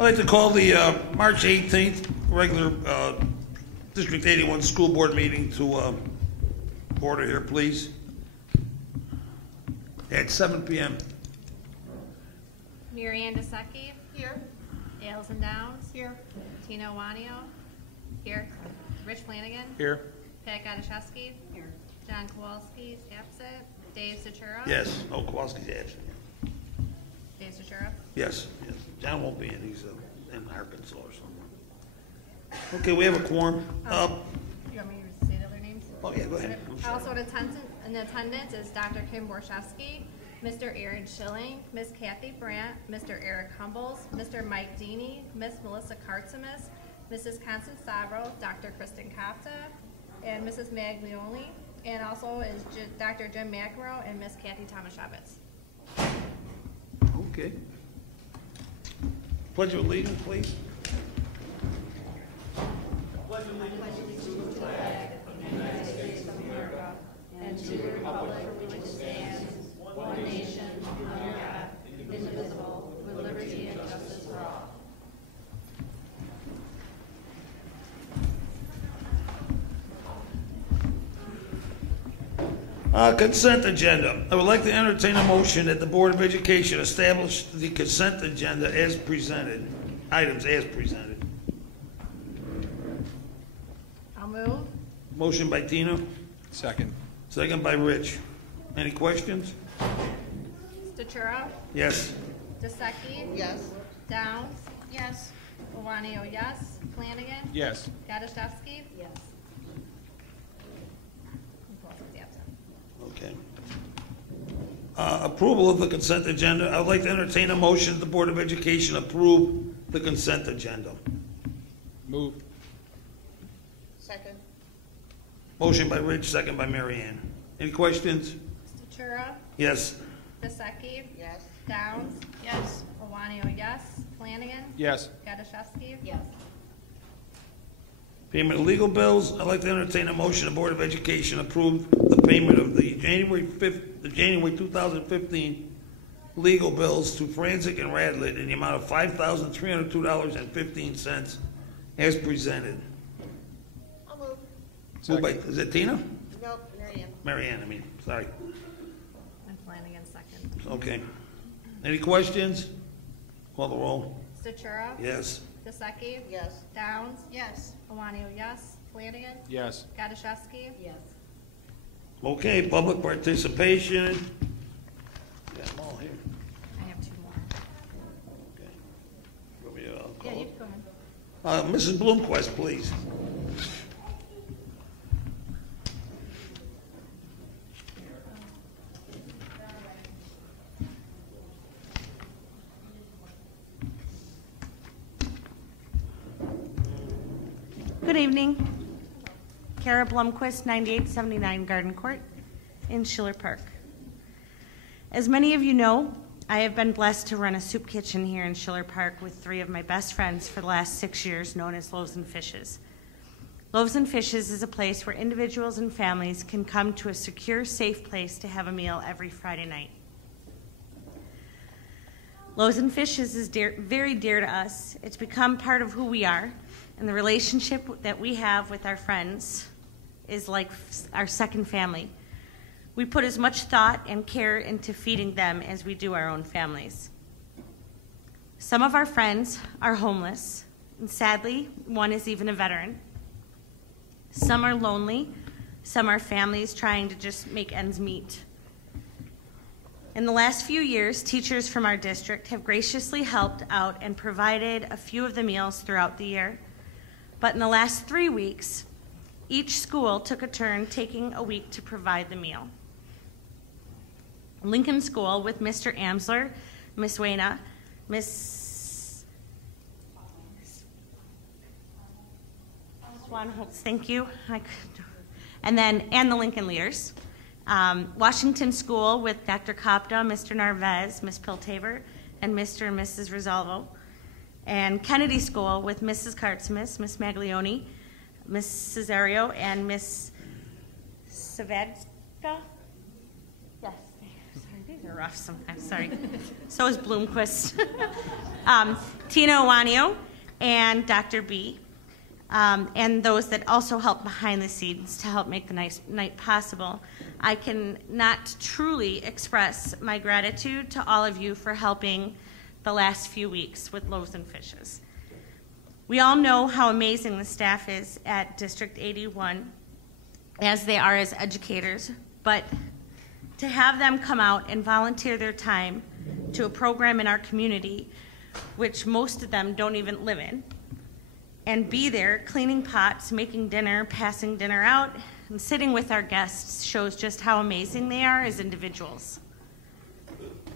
I'd like to call the March 18th regular District 81 School Board meeting to order here, please, at 7 p.m. Marianne DeSecchi. Here. Alison Downs. Here. Tina Wanio. Here. Rich Flanagan. Here. Pat Gadaszewski. Here. John Kowalski is absent. Dave Sachura. Yes. Oh, Kowalski's absent. Dave Sachura. Yes. Yes. John won't be in. He's in Arkansas or somewhere. Okay, we have a quorum. You want me to say the other names? Oh, yeah, go ahead. Also in attendance is Dr. Kim Borszewski, Mr. Aaron Schilling, Miss Kathy Brandt, Mr. Eric Humbles, Mr. Mike Deeney, Miss Melissa Kartzimus, Mrs. Constance Savro, Dr. Kristen Kopta, and Mrs. Maglioni, and also is Dr. Jim McEnroe and Miss Kathy Tomaszewicz. Okay. Pledge of allegiance, please. Pledge allegiance to the flag of the United States of America and to the republic for which it stands, one nation, under God, indivisible, with liberty and justice for all. Consent agenda. I would like to entertain a motion that the Board of Education establish the consent agenda as presented. Items as presented. I'll move. Motion by Tina. Second. Second by Rich. Any questions? Stachura. Yes. DeSecchi. Yes. Downs. Yes. Iwanio, yes. Flanagan. Yes. Gadaszewski. Yes. Okay. Approval of the consent agenda. I would like to entertain a motion that the Board of Education approve the consent agenda. Move. Second. Motion by Rich, second by Marianne. Any questions? Stachura. Yes. DeSecchi. Yes. Downs. Yes. Iwanio, yes. Flanagan. Yes. Gadaszewski. Yes. Payment of legal bills. I'd like to entertain a motion the Board of Education approve the payment of the January 2015 legal bills to Franzik and Radlett in the amount of $5,302.15 as presented. I'll move. Moved by, is it Tina? Nope, Marianne. Marianne, I mean, sorry. And Flanagan second. Okay. Any questions? Call the roll. Stachura. Yes. DeSecchi. Yes. Downs. Yes. Iwanio, yes. Flanagan. Yes. Gadaszewski. Yes. Okay, public participation. Got them all here. I have two more. Okay. Want me to, call Yeah, you it? can go ahead. Mrs. Bloomquist, please. Good evening. Kara Blumquist, 9879 Garden Court in Schiller Park. As many of you know, I have been blessed to run a soup kitchen here in Schiller Park with three of my best friends for the last 6 years, known as Loaves and Fishes. Loaves and Fishes is a place where individuals and families can come to a secure, safe place to have a meal every Friday night. Loaves and Fishes is very dear to us. It's become part of who we are, and the relationship that we have with our friends is like our second family. We put as much thought and care into feeding them as we do our own families. Some of our friends are homeless, and sadly, one is even a veteran. Some are lonely, some are families trying to just make ends meet. In the last few years, teachers from our district have graciously helped out and provided a few of the meals throughout the year. But in the last 3 weeks, each school took a turn taking a week to provide the meal. Lincoln School with Mr. Amsler, Miss Wayna, Miss Swanholtz, thank you, and the Lincoln leaders. Washington School with Dr. Kopta, Mr. Narvez, Miss Piltaver, and Mr. and Mrs. Rosalvo. And Kennedy School with Mrs. Kartzimus, Miss Maglioni, Miss Cesario, and Miss Savadska. Yes, sorry, these are rough sometimes, sorry. So is Bloomquist. Tina Iwanio and Dr. B, and those that also help behind the scenes to help make the night possible. I can not truly express my gratitude to all of you for helping the last few weeks with Loaves and Fishes. We all know how amazing the staff is at District 81, as they are as educators, but to have them come out and volunteer their time to a program in our community, which most of them don't even live in, and be there cleaning pots, making dinner, passing dinner out, and sitting with our guests shows just how amazing they are as individuals.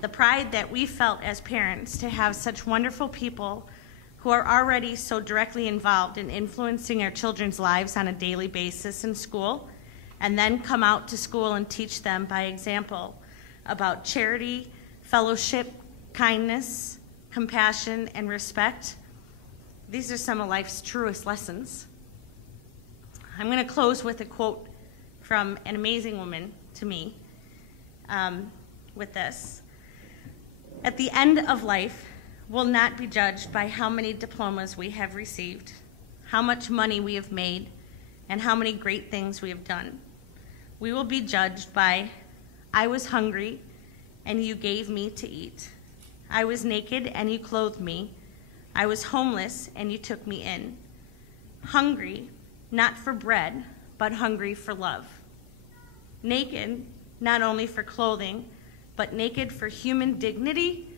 The pride that we felt as parents to have such wonderful people who are already so directly involved in influencing our children's lives on a daily basis in school, and then come out to school and teach them by example about charity, fellowship, kindness, compassion, and respect. These are some of life's truest lessons. I'm going to close with a quote from an amazing woman to me with this. At the end of life, we'll not be judged by how many diplomas we have received, how much money we have made, and how many great things we have done. We will be judged by, I was hungry, and you gave me to eat. I was naked, and you clothed me. I was homeless, and you took me in. Hungry, not for bread, but hungry for love. Naked, not only for clothing, but naked for human dignity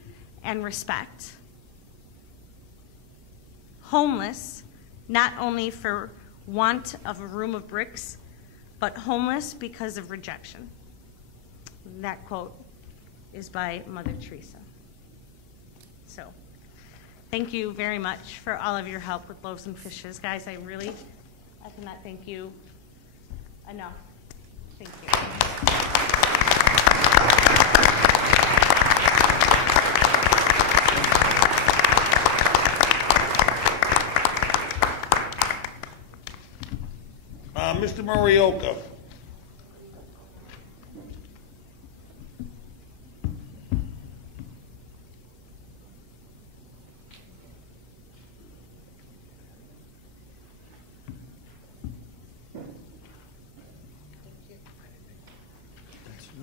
and respect. Homeless, not only for want of a room of bricks, but homeless because of rejection. That quote is by Mother Teresa. So, thank you very much for all of your help with Loaves and Fishes. Guys, I cannot thank you enough. Thank you. Mr. Morioka.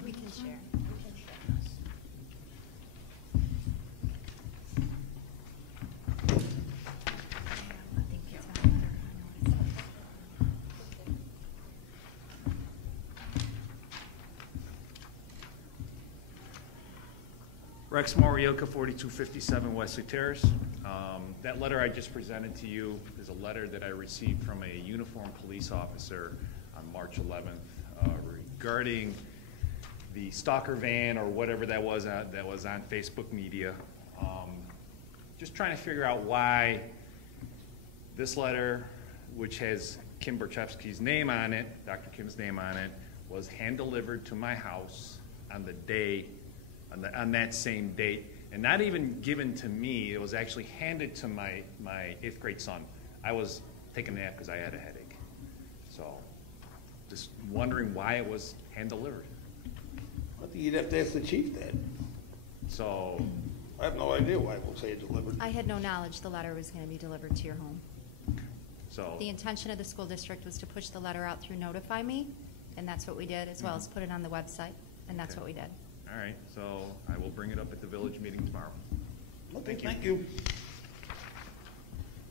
We can share. Rex Morioka, 4257 Wesley Terrace. That letter I just presented to you is a letter that I received from a uniformed police officer on March 11th regarding the stalker van or whatever that was on Facebook media. Just trying to figure out why this letter, which has Kim Borchevsky's name on it, Dr. Kim's name on it, was hand-delivered to my house on the day on that same date, and not even given to me. It was actually handed to my 8th grade son. I was taking a nap because I had a headache. So, just wondering why it was hand-delivered. I think you'd have to ask the chief that. So, I have no idea why we'll say it delivered. I had no knowledge the letter was going to be delivered to your home. so The intention of the school district was to push the letter out through Notify Me, and that's what we did, as well as put it on the website, and that's Okay. what we did. all right. So I will bring it up at the village meeting tomorrow. Okay, Thank you. thank you.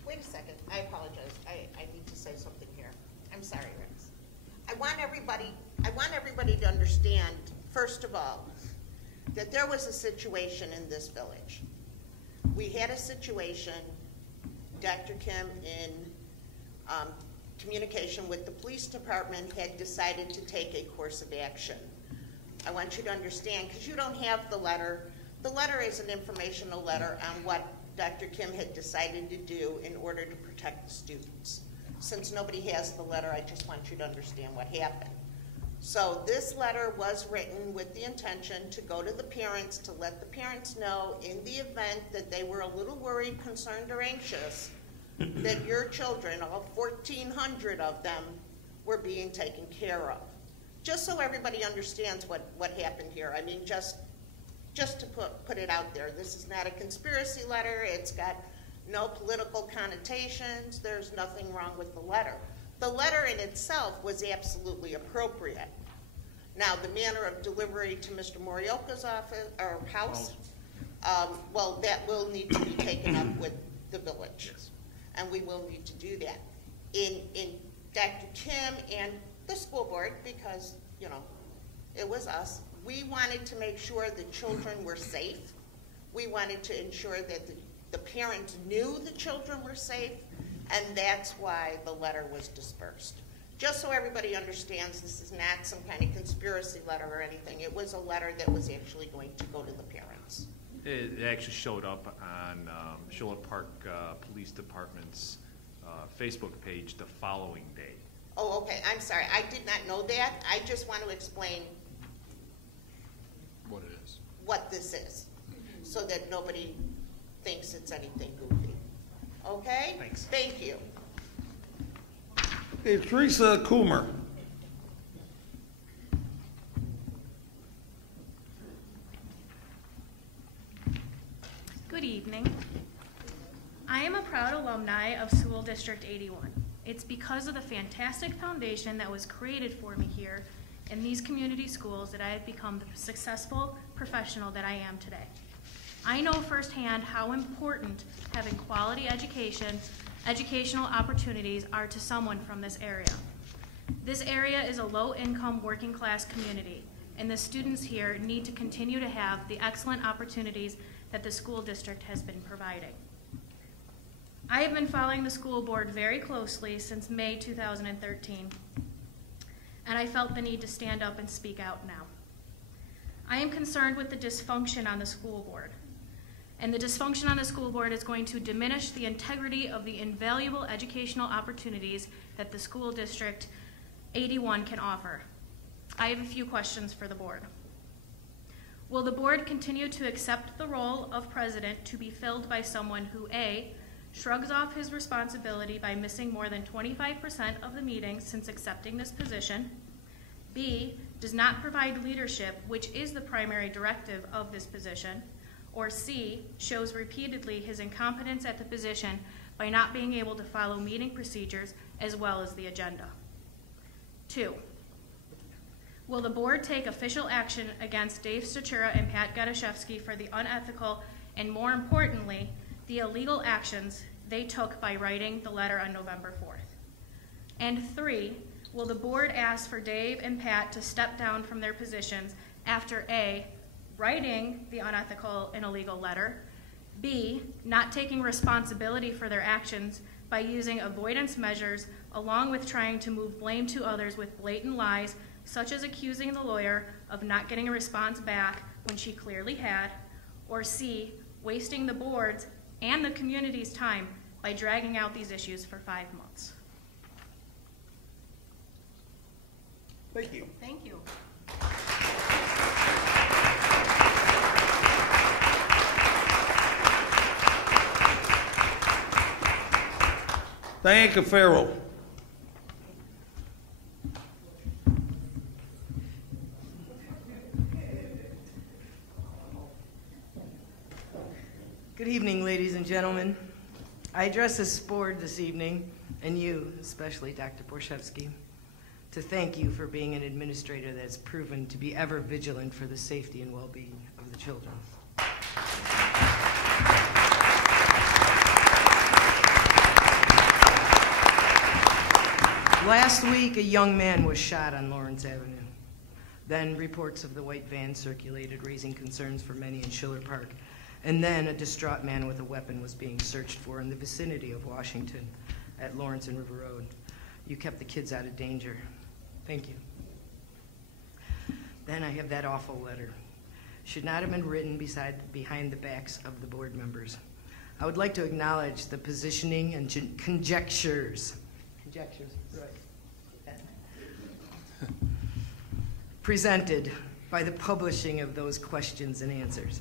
Wait a second, I apologize, I need to say something here. I'm sorry, Rex. I want everybody to understand, first of all, that there was a situation in this village. We had a situation, Dr. Kim, in communication with the police department, had decided to take a course of action. I want you to understand, because you don't have the letter. The letter is an informational letter on what Dr. Kim had decided to do in order to protect the students. Since nobody has the letter, I just want you to understand what happened. So this letter was written with the intention to go to the parents, to let the parents know in the event that they were a little worried, concerned, or anxious, that your children, all 1,400 of them, were being taken care of. Just so everybody understands what happened here. I mean, just just to put it out there. This is not a conspiracy letter. It's got no political connotations. There's nothing wrong with the letter. The letter in itself was absolutely appropriate. Now, the manner of delivery to Mr. Morioka's office or house, well, that will need to be taken up with the village, Yes. and we will need to do that. In Dr. Kim and the school board, because it was us, we wanted to make sure the children were safe. We wanted to ensure that the parents knew the children were safe, and that's why the letter was dispersed. Just so everybody understands, this is not some kind of conspiracy letter or anything. It was a letter that was actually going to go to the parents. It actually showed up on Schiller Park Police Department's Facebook page the following day. Oh, okay, I'm sorry. I did not know that. I just want to explain What it is. what this is, so that nobody thinks it's anything goofy. Okay? Thanks. Thank you. Okay, Teresa Coomer. Good evening. I am a proud alumni of School District 81. It's because of the fantastic foundation that was created for me here in these community schools that I have become the successful professional that I am today. I know firsthand how important having quality education, educational opportunities are to someone from this area. This area is a low-income, working-class community, and the students here need to continue to have the excellent opportunities that the school district has been providing. I have been following the school board very closely since May 2013, and I felt the need to stand up and speak out now. I am concerned with the dysfunction on the school board, and the dysfunction on the school board is going to diminish the integrity of the invaluable educational opportunities that the school district 81 can offer. I have a few questions for the board. Will the board continue to accept the role of president to be filled by someone who A, shrugs off his responsibility by missing more than 25% of the meetings since accepting this position, B, does not provide leadership, which is the primary directive of this position, or C, shows repeatedly his incompetence at the position by not being able to follow meeting procedures as well as the agenda? 2, will the board take official action against Dave Stachura and Pat Gadashevsky for the unethical and, more importantly, the illegal actions they took by writing the letter on November 4th? And 3, will the board ask for Dave and Pat to step down from their positions after A, writing the unethical and illegal letter, B, not taking responsibility for their actions by using avoidance measures along with trying to move blame to others with blatant lies, such as accusing the lawyer of not getting a response back when she clearly had, or C, wasting the board's and the community's time by dragging out these issues for 5 months? Thank you. Thank you. Diana Farrell. Good evening, ladies and gentlemen. I address this board this evening, and you, especially Dr. Borshevsky, to thank you for being an administrator that has proven to be ever vigilant for the safety and well-being of the children. Last week, a young man was shot on Lawrence Avenue. Then reports of the white van circulated, raising concerns for many in Schiller Park. And then a distraught man with a weapon was being searched for in the vicinity of Washington at Lawrence and River Road. You kept the kids out of danger. Thank you. Then I have that awful letter. Should not have been written behind the backs of the board members. I would like to acknowledge the positioning and conjectures. Conjectures, right. Presented by the publishing of those questions and answers.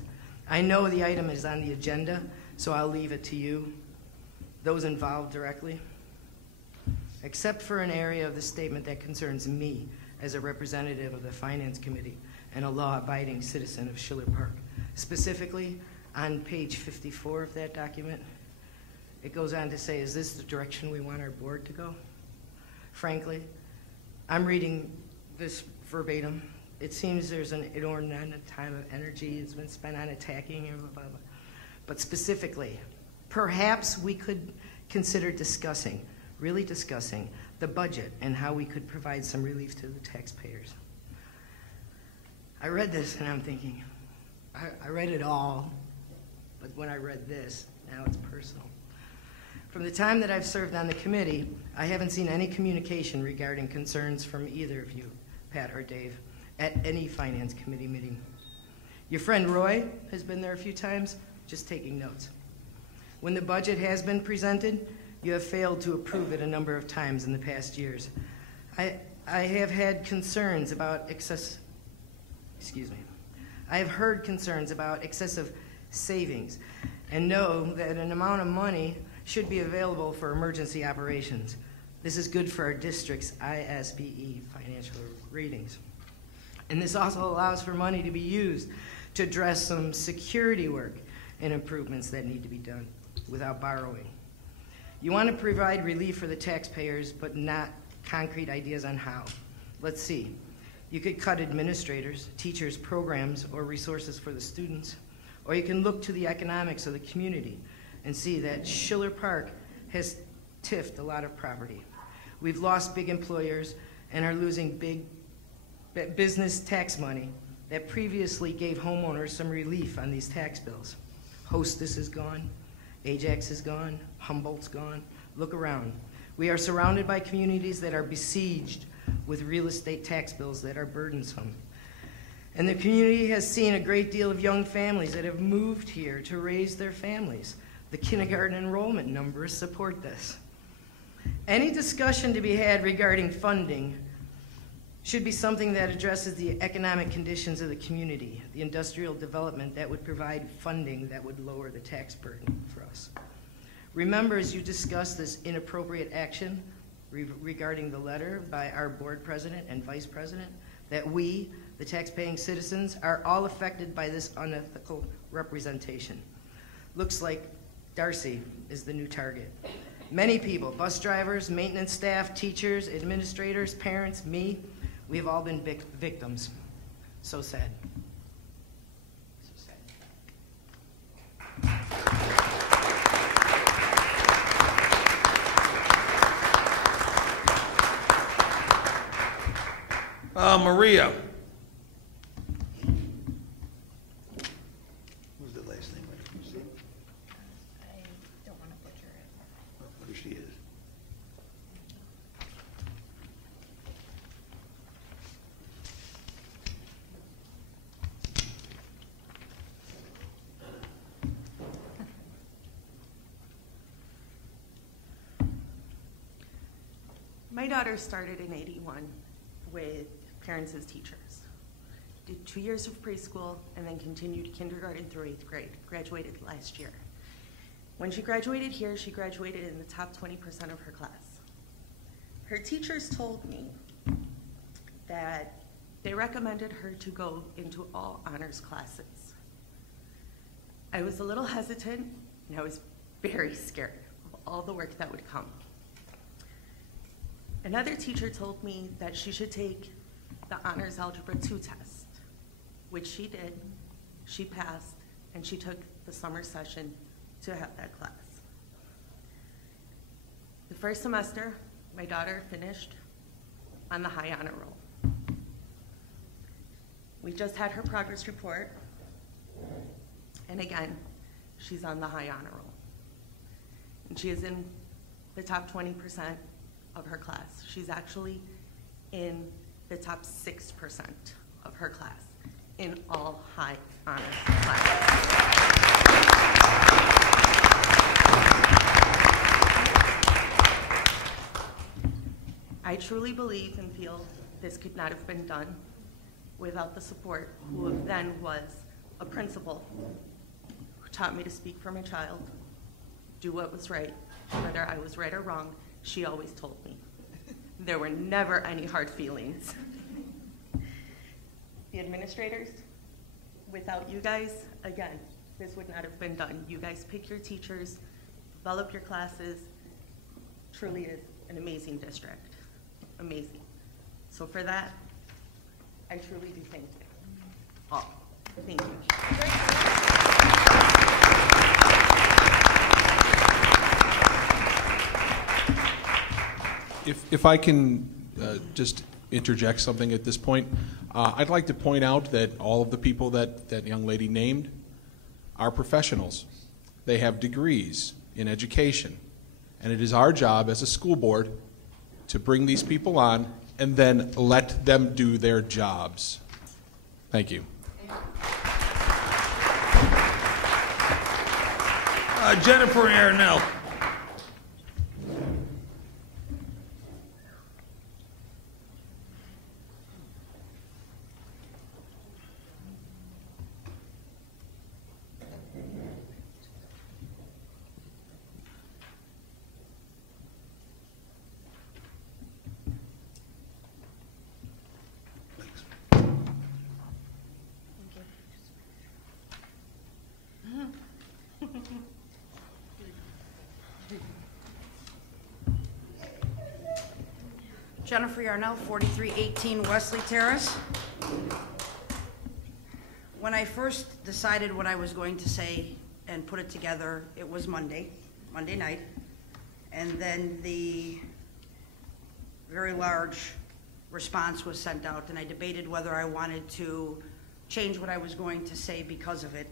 I know the item is on the agenda, so I'll leave it to you, those involved directly. Except for an area of the statement that concerns me as a representative of the Finance Committee and a law-abiding citizen of Schiller Park. Specifically, on page 54 of that document, it goes on to say, is this the direction we want our board to go? Frankly, I'm reading this verbatim. It seems there's an inordinate time of energy has been spent on attacking and blah, blah, blah. But specifically, perhaps we could consider discussing, really discussing, the budget and how we could provide some relief to the taxpayers. I read this and I'm thinking, I read it all, but when I read this, now it's personal. From the time that I've served on the committee, I haven't seen any communication regarding concerns from either of you, Pat or Dave, at any finance committee meeting. Your friend Roy has been there a few times, just taking notes. When the budget has been presented, you have failed to approve it a number of times in the past years. I have had concerns about I have heard concerns about excessive savings and know that an amount of money should be available for emergency operations. This is good for our district's ISBE financial ratings. And this also allows for money to be used to address some security work and improvements that need to be done without borrowing. You want to provide relief for the taxpayers, but not concrete ideas on how. Let's see. You could cut administrators, teachers, programs, or resources for the students. Or you can look to the economics of the community and see that Schiller Park has tiffed a lot of property. We've lost big employers and are losing big business tax money that previously gave homeowners some relief on these tax bills. Hostess is gone, Ajax is gone, Humboldt's gone. Look around. We are surrounded by communities that are besieged with real estate tax bills that are burdensome. And the community has seen a great deal of young families that have moved here to raise their families. The kindergarten enrollment numbers support this. Any discussion to be had regarding funding should be something that addresses the economic conditions of the community, the industrial development that would provide funding that would lower the tax burden for us. Remember, as you discuss this inappropriate action regarding the letter by our board president and vice president, that we, the tax-paying citizens, are all affected by this unethical representation. Looks like Darcy is the new target. Many people, bus drivers, maintenance staff, teachers, administrators, parents, me, we've all been victims. So sad. So sad. Maria. Who's the last name? I don't want to butcher it. Who she is? My daughter started in '81 with parents as teachers. Did 2 years of preschool and then continued kindergarten through 8th grade. Graduated last year. When she graduated here, she graduated in the top 20% of her class. Her teachers told me that they recommended her to go into all honors classes. I was a little hesitant and I was very scared of all the work that would come. Another teacher told me that she should take the Honors Algebra 2 test, which she did, she passed, and she took the summer session to have that class. The first semester, my daughter finished on the high honor roll. We just had her progress report, and again, she's on the high honor roll. And she is in the top 20% of her class. She's actually in the top 6% of her class in all high honors classes. I truly believe and feel this could not have been done without the support who then was a principal who taught me to speak for my child, do what was right, whether I was right or wrong. She always told me. There were never any hard feelings. The administrators, without you guys, again, this would not have been done. You guys pick your teachers, develop your classes. Truly is an amazing district. Amazing. So for that, I truly do thank you all. Thank you. If I can just interject something at this point, I'd like to point out that all of the people that young lady named are professionals. They have degrees in education. And it is our job as a school board to bring these people on and then let them do their jobs. Thank you. Jennifer Yarnell. Jennifer Yarnell, 4318 Wesley Terrace. When I first decided what I was going to say and put it together, it was Monday night, and then the very large response was sent out, and I debated whether I wanted to change what I was going to say because of it.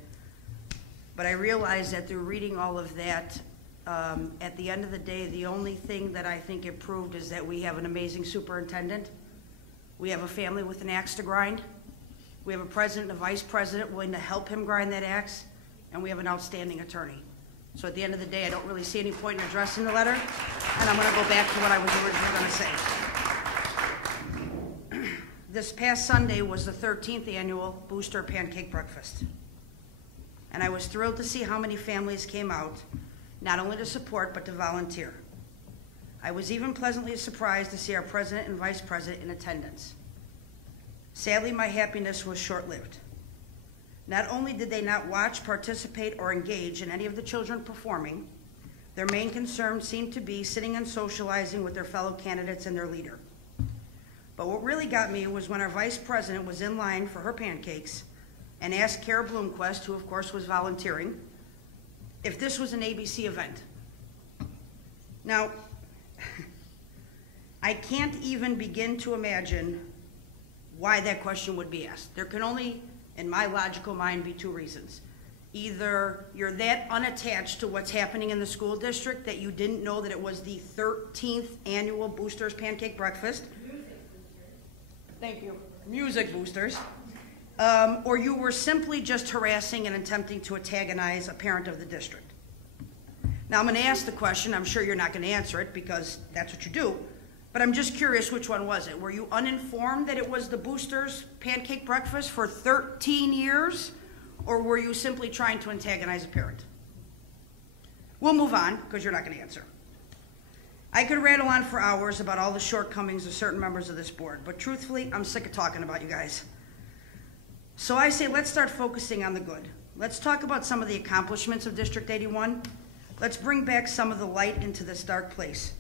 But I realized that through reading all of that, at the end of the day, the only thing that I think it proved is that we have an amazing superintendent. We have a family with an axe to grind. We have a president and a vice president willing to help him grind that axe, and we have an outstanding attorney. So at the end of the day, I don't really see any point in addressing the letter, and I'm going to go back to what I was originally going to say. This past Sunday was the 13th annual Booster Pancake Breakfast, and I was thrilled to see how many families came out, not only to support, but to volunteer. I was even pleasantly surprised to see our president and vice president in attendance. Sadly, my happiness was short-lived. Not only did they not watch, participate, or engage in any of the children performing, their main concern seemed to be sitting and socializing with their fellow candidates and their leader. But what really got me was when our vice president was in line for her pancakes and asked Kara Bloomquist, who of course was volunteering, if this was an ABC event. Now, I can't even begin to imagine why that question would be asked. There can only, in my logical mind, be two reasons. Either you're that unattached to what's happening in the school district that you didn't know that it was the 13th annual Boosters Pancake Breakfast. Thank you. Music boosters. Or you were simply just harassing and attempting to antagonize a parent of the district. Now, I'm going to ask the question. I'm sure you're not going to answer it because that's what you do. But I'm just curious, which one was it? Were you uninformed that it was the Boosters Pancake Breakfast for 13 years? Or were you simply trying to antagonize a parent? We'll move on because you're not going to answer. I could rattle on for hours about all the shortcomings of certain members of this board, but truthfully, I'm sick of talking about you guys. So I say let's start focusing on the good. Let's talk about some of the accomplishments of District 81. Let's bring back some of the light into this dark place.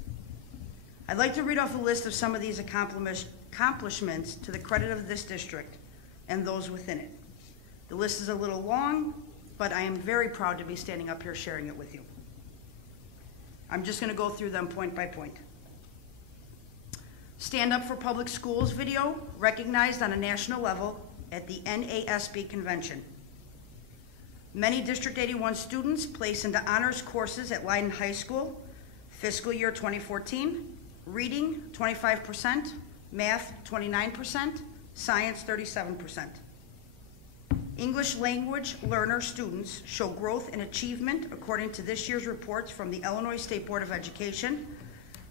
I'd like to read off a list of some of these accomplishments to the credit of this district and those within it. The list is a little long, but I am very proud to be standing up here sharing it with you. I'm just going to go through them point by point. Stand Up for Public Schools video, recognized on a national level at the NASB convention. Many District 81 students placed into honors courses at Leiden High School, fiscal year 2014, reading 25%, math 29%, science 37%. English language learner students show growth and achievement according to this year's reports from the Illinois State Board of Education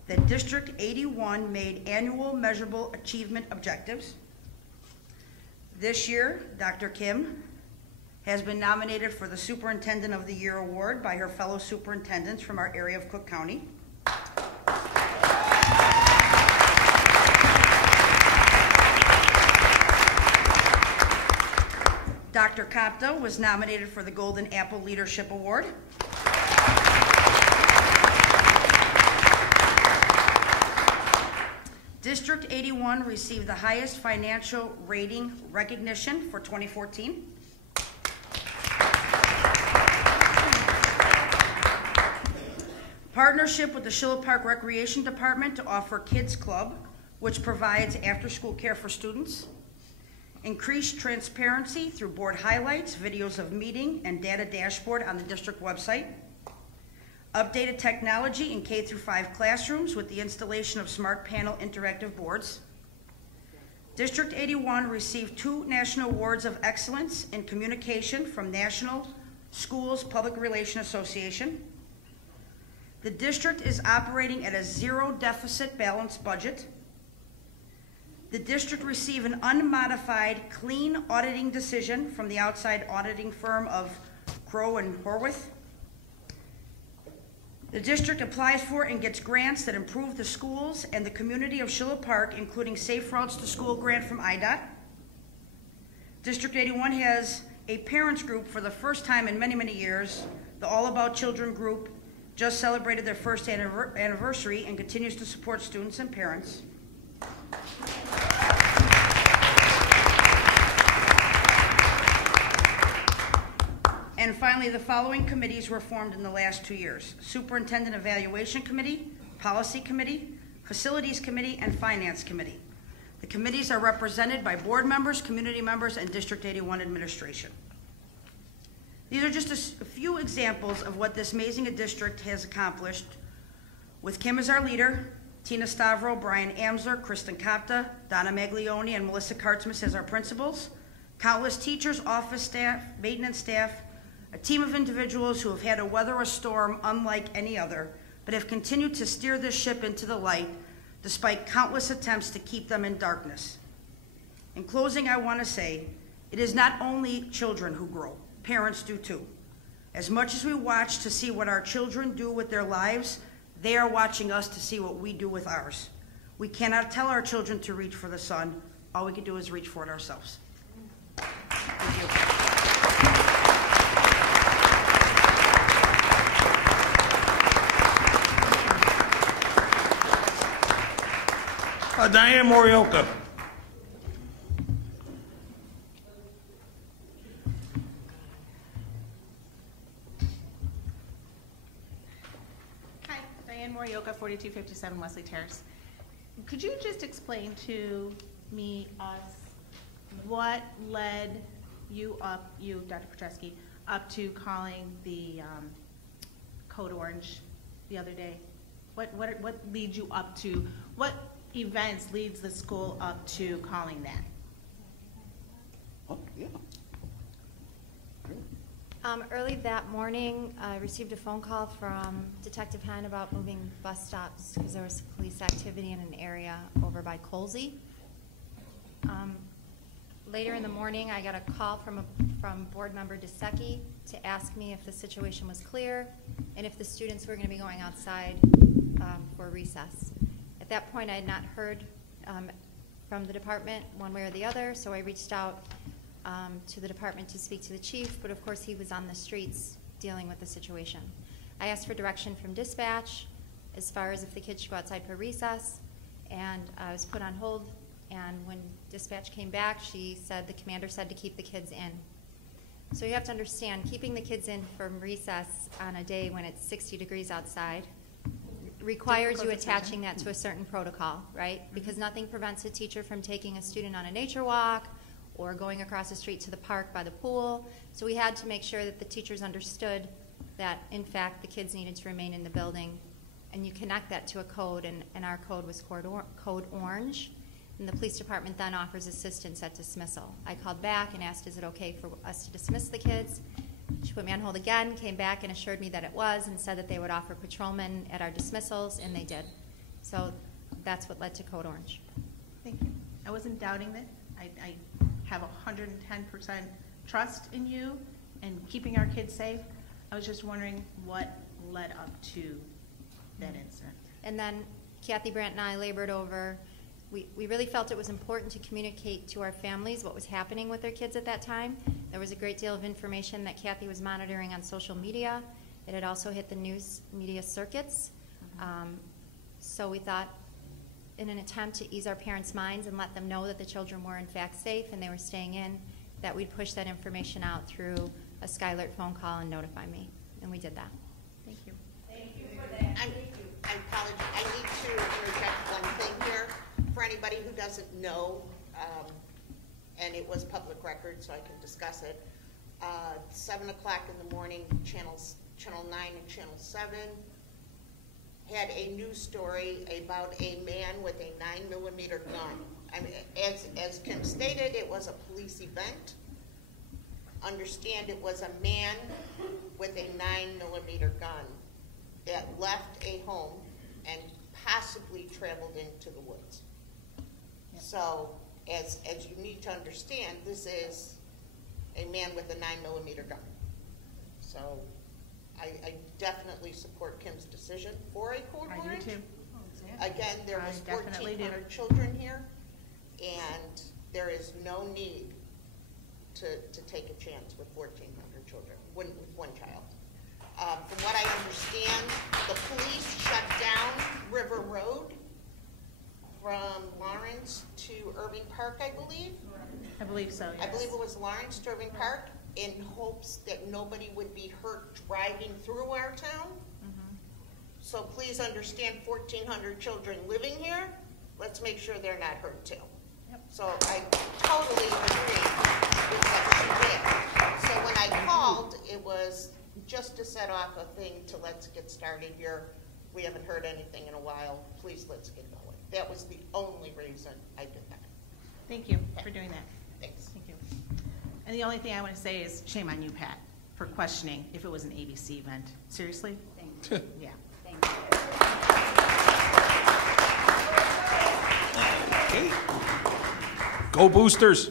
that District 81 made annual measurable achievement objectives. This year, Dr. Kim has been nominated for the Superintendent of the Year award by her fellow superintendents from our area of Cook County. Dr. Kopta was nominated for the Golden Apple Leadership Award. District 81 received the highest financial rating recognition for 2014. Partnership with the Schiller Park Recreation Department to offer Kids Club, which provides after-school care for students. Increased transparency through board highlights, videos of meeting, and data dashboard on the district website. Updated technology in K-5 classrooms with the installation of smart panel interactive boards. District 81 received 2 national awards of excellence in communication from National Schools Public Relations Association. The district is operating at a 0 deficit balanced budget. The district received an unmodified clean auditing decision from the outside auditing firm of Crowe and Horwath. The district applies for and gets grants that improve the schools and the community of Schiller Park, including Safe Routes to School grant from IDOT. District 81 has a parents group for the first time in many, many years. The All About Children group just celebrated their first anniversary and continues to support students and parents. And finally, the following committees were formed in the last 2 years: Superintendent Evaluation Committee, Policy Committee, Facilities Committee, and Finance Committee. The committees are represented by board members, community members, and District 81 administration. These are just a few examples of what this amazing district has accomplished, with Kim as our leader, Tina Stavro, Brian Amsler, Kristen Kopta, Donna Maglione, and Melissa Kartzmas as our principals, countless teachers, office staff, maintenance staff, a team of individuals who have had to weather a storm unlike any other, but have continued to steer this ship into the light despite countless attempts to keep them in darkness. In closing, I want to say, it is not only children who grow, parents do too. As much as we watch to see what our children do with their lives, they are watching us to see what we do with ours. We cannot tell our children to reach for the sun. All we can do is reach for it ourselves. Thank you. Diane Morioka. Hi, Diane Morioka, 4257 Wesley Terrace. Could you just explain to me, us, what led you, Dr. Petresky, up to calling the Code Orange the other day? What leads you up to, what events leads the school up to calling that? Oh, yeah. Early that morning, I received a phone call from Detective Henn about moving bus stops because there was police activity in an area over by Colsey. Later in the morning, I got a call from board member DeSecchi to ask me if the situation was clear and if the students were going to be going outside for recess. At that point, I had not heard from the department one way or the other, so I reached out to the department to speak to the chief, but of course he was on the streets dealing with the situation. I asked for direction from dispatch as far as if the kids should go outside for recess, and I was put on hold, and when dispatch came back, she said, the commander said to keep the kids in. So you have to understand, keeping the kids in from recess on a day when it's 60 degrees outside requires you attaching that to a certain protocol, right? Because nothing prevents a teacher from taking a student on a nature walk or going across the street to the park by the pool. So we had to make sure that the teachers understood that, in fact, the kids needed to remain in the building. And you connect that to a code, and our code was Code Orange. And the police department then offers assistance at dismissal. I called back and asked, is it okay for us to dismiss the kids? She put me on hold again, came back and assured me that it was, and said that they would offer patrolmen at our dismissals, and they did. So that's what led to Code Orange. Thank you. I wasn't doubting that. I have 110% trust in you and keeping our kids safe. I was just wondering what led up to that incident. And then Kathy Brandt and I labored over We really felt it was important to communicate to our families what was happening with their kids at that time. There was a great deal of information that Kathy was monitoring on social media. It had also hit the news media circuits. So we thought, in an attempt to ease our parents' minds and let them know that the children were in fact safe and they were staying in, that we'd push that information out through a Skylert phone call and notify me. And we did that. Thank you. I apologize. I need to interject one thing here. For anybody who doesn't know, and it was public record, so I can discuss it, 7 o'clock in the morning, Channel 9 and Channel 7 had a news story about a man with a 9mm gun. I mean, as Kim stated, it was a police event. Understand it was a man with a 9mm gun that left a home and possibly traveled into the woods. So, as you need to understand, this is a man with a 9mm gun. So, I definitely support Kim's decision for a code orange. I do too. Again, there was I definitely do. 1,400 children here, and there is no need to take a chance with 1,400 children, with one child. From what I understand, the police shut down River Road from Lawrence to Irving Park, I believe. I believe so, yes. I believe it was Lawrence to Irving Park, in hopes that nobody would be hurt driving through our town. So please understand, 1,400 children living here, let's make sure they're not hurt too. Yep. So I totally agree with what she did. So when I called, it was just to set off a thing to let's get started here. We haven't heard anything in a while. Please let's get going. That was the only reason I did that. Thank you for doing that. Thanks. Thank you. And the only thing I want to say is shame on you, Pat, for questioning if it was an ABC event. Seriously? Thank you. Yeah. Thank you. Okay. Go Boosters!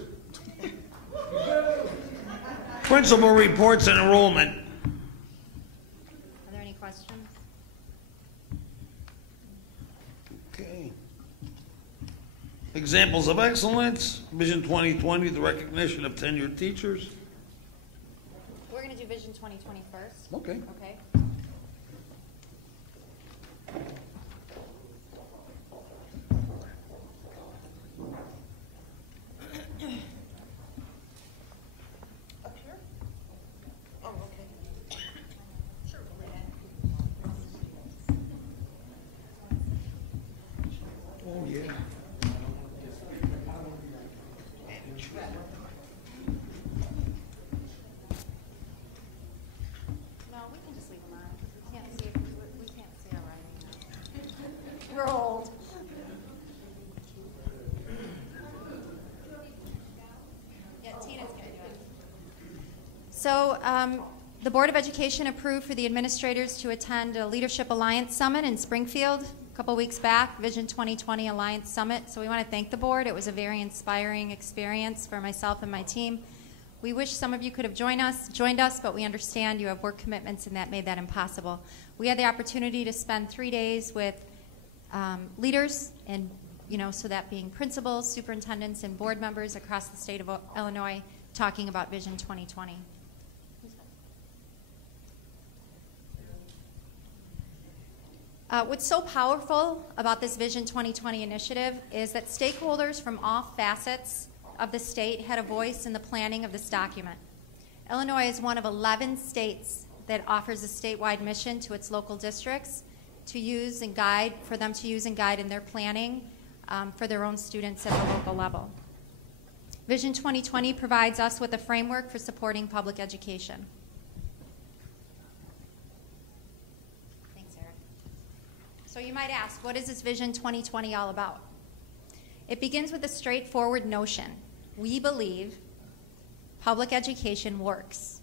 Principal reports and enrollment. Are there any questions? Okay. Examples of excellence, Vision 2020, the recognition of tenured teachers. We're going to do Vision 2020 first. Okay. Okay. Up here? Oh, okay. Sure. Oh, yeah. No, we can just leave them on. We can't see our writing. We're old. Yeah, Tina's gonna do it. So, the Board of Education approved for the administrators to attend a Leadership Alliance Summit in Springfield a couple weeks back, Vision 2020 Alliance Summit. So we want to thank the board. It was a very inspiring experience for myself and my team. We wish some of you could have joined us, but we understand you have work commitments and that made that impossible. We had the opportunity to spend 3 days with leaders and, so that being principals, superintendents, and board members across the state of Illinois talking about Vision 2020. What's so powerful about this Vision 2020 initiative is that stakeholders from all facets of the state had a voice in the planning of this document. Illinois is one of 11 states that offers a statewide mission to its local districts to use and guide, for them to use and guide in their planning for their own students at the local level. Vision 2020 provides us with a framework for supporting public education. Thanks, Eric. So you might ask, what is this Vision 2020 all about? It begins with a straightforward notion. We believe public education works.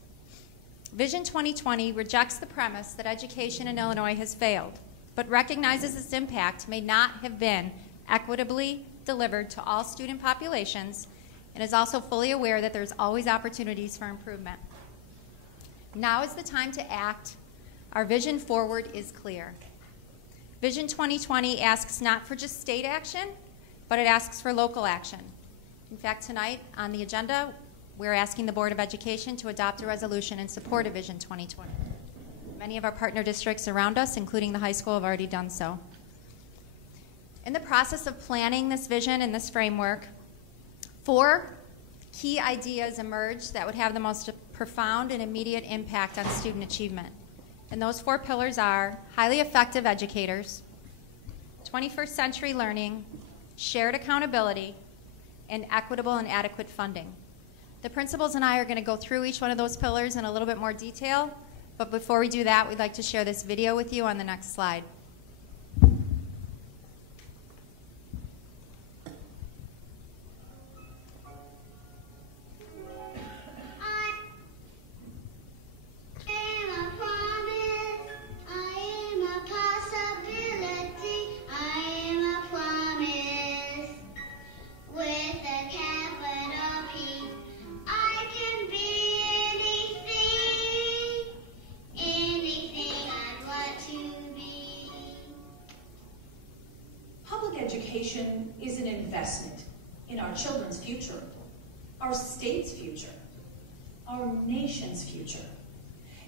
Vision 2020 rejects the premise that education in Illinois has failed, but recognizes its impact may not have been equitably delivered to all student populations, and is also fully aware that there's always opportunities for improvement. Now is the time to act. Our vision forward is clear. Vision 2020 asks not for just state action, but it asks for local action. In fact, tonight on the agenda, we're asking the Board of Education to adopt a resolution in support of Vision 2020. Many of our partner districts around us, including the high school, have already done so. In the process of planning this vision and this framework, 4 key ideas emerged that would have the most profound and immediate impact on student achievement. And those 4 pillars are highly effective educators, 21st century learning, shared accountability, and equitable and adequate funding. The principals and I are going to go through each one of those pillars in a little bit more detail, but before we do that, we'd like to share this video with you on the next slide. Education is an investment in our children's future, our state's future, our nation's future.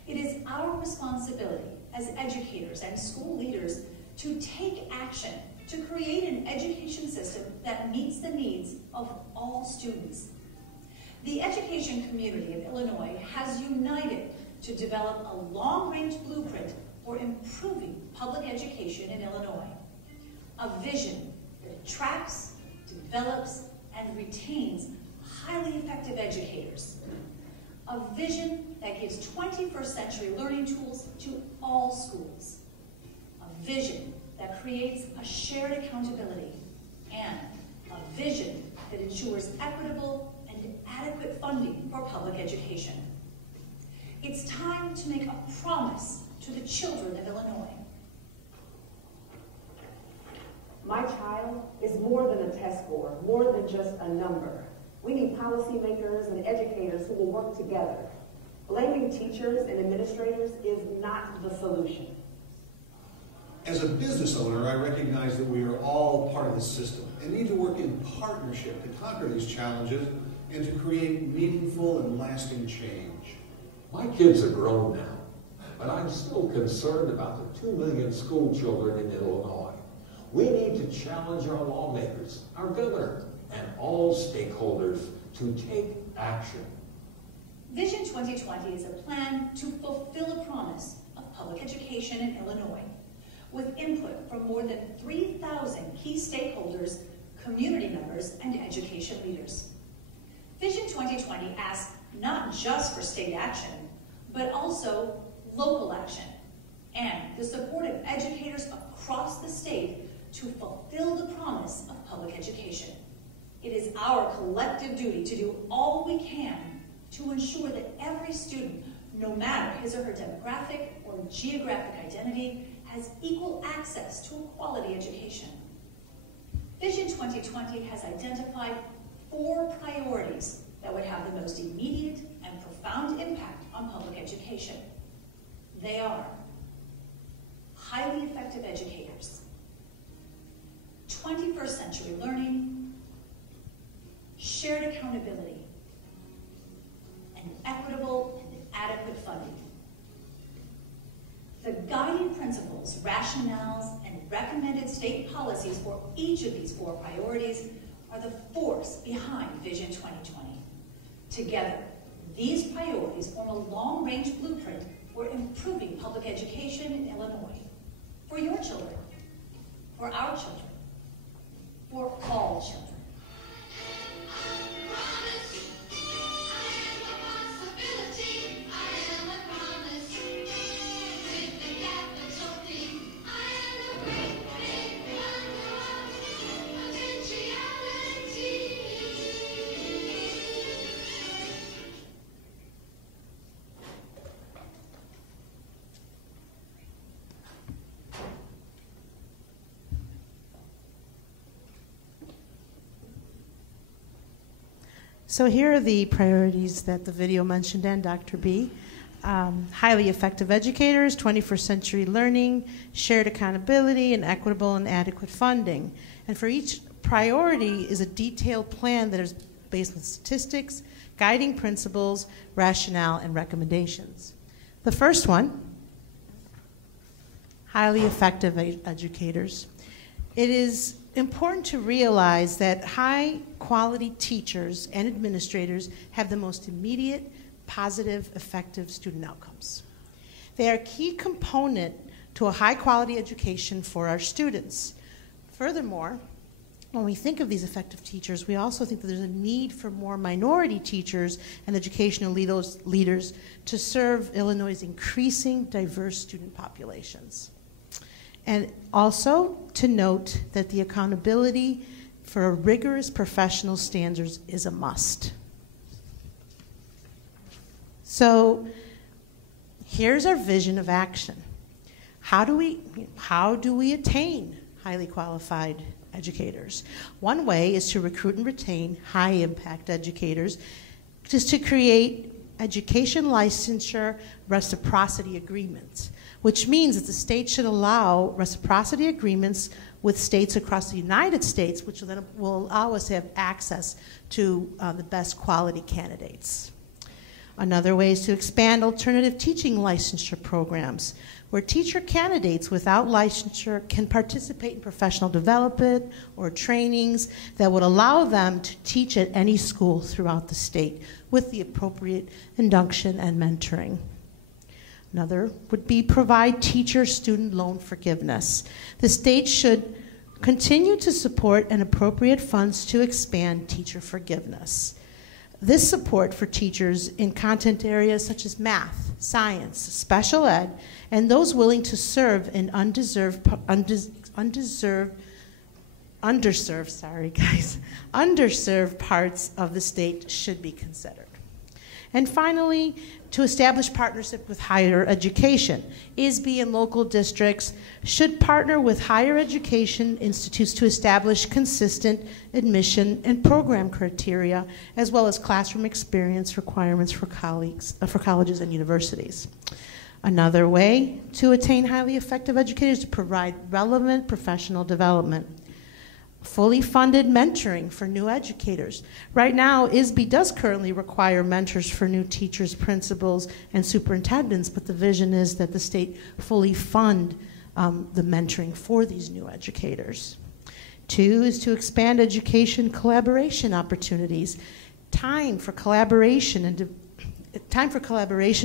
It is our responsibility as educators and school leaders to take action to create an education system that meets the needs of all students. The education community of Illinois has united to develop a long-range blueprint for improving public education in Illinois. A vision that attracts, develops, and retains highly effective educators. A vision that gives 21st century learning tools to all schools. A vision that creates a shared accountability. And a vision that ensures equitable and adequate funding for public education. It's time to make a promise to the children of Illinois. My child is more than a test score, more than just a number. We need policymakers and educators who will work together. Blaming teachers and administrators is not the solution. As a business owner, I recognize that we are all part of the system and need to work in partnership to conquer these challenges and to create meaningful and lasting change. My kids are grown now, but I'm still concerned about the 2 million school children in Illinois. We need to challenge our lawmakers, our governor, and all stakeholders to take action. Vision 2020 is a plan to fulfill a promise of public education in Illinois, with input from more than 3,000 key stakeholders, community members, and education leaders. Vision 2020 asks not just for state action, but also local action, and the support of educators across the state to fulfill the promise of public education. It is our collective duty to do all we can to ensure that every student, no matter his or her demographic or geographic identity, has equal access to a quality education. Vision 2020 has identified 4 priorities that would have the most immediate and profound impact on public education. They are highly effective educators, 21st century learning, shared accountability, and equitable and adequate funding. The guiding principles, rationales, and recommended state policies for each of these 4 priorities are the force behind Vision 2020. Together, these priorities form a long-range blueprint for improving public education in Illinois, for your children, for our children, for all children. So here are the priorities that the video mentioned and Dr. B. Highly effective educators, 21st century learning, shared accountability, and equitable and adequate funding. And for each priority is a detailed plan that is based on statistics, guiding principles, rationale, and recommendations. The first one, highly effective educators. It is important to realize that high-quality teachers and administrators have the most immediate, positive, effective student outcomes. They are a key component to a high-quality education for our students. Furthermore, when we think of these effective teachers, we also think that there's a need for more minority teachers and educational leaders to serve Illinois' increasing diverse student populations. And also to note that the accountability for rigorous professional standards is a must. So here's our vision of action. How do we attain highly qualified educators? One way is to recruit and retain high-impact educators, just to create education licensure reciprocity agreements, which means that the state should allow reciprocity agreements with states across the United States, which then will allow us to have access to the best quality candidates. Another way is to expand alternative teaching licensure programs, where teacher candidates without licensure can participate in professional development or trainings that would allow them to teach at any school throughout the state with the appropriate induction and mentoring. Another would be provide teacher-student loan forgiveness. The state should continue to support and appropriate funds to expand teacher forgiveness. This support for teachers in content areas such as math, science, special ed, and those willing to serve in underserved parts of the state should be considered. And finally, to establish partnership with higher education. ISB and local districts should partner with higher education institutes to establish consistent admission and program criteria, as well as classroom experience requirements for colleges and universities. Another way to attain highly effective educators is to provide relevant professional development. Fully funded mentoring for new educators. Right now, ISB does currently require mentors for new teachers, principals, and superintendents, but the vision is that the state fully fund the mentoring for these new educators. 2 is to expand education collaboration opportunities. Time for collaboration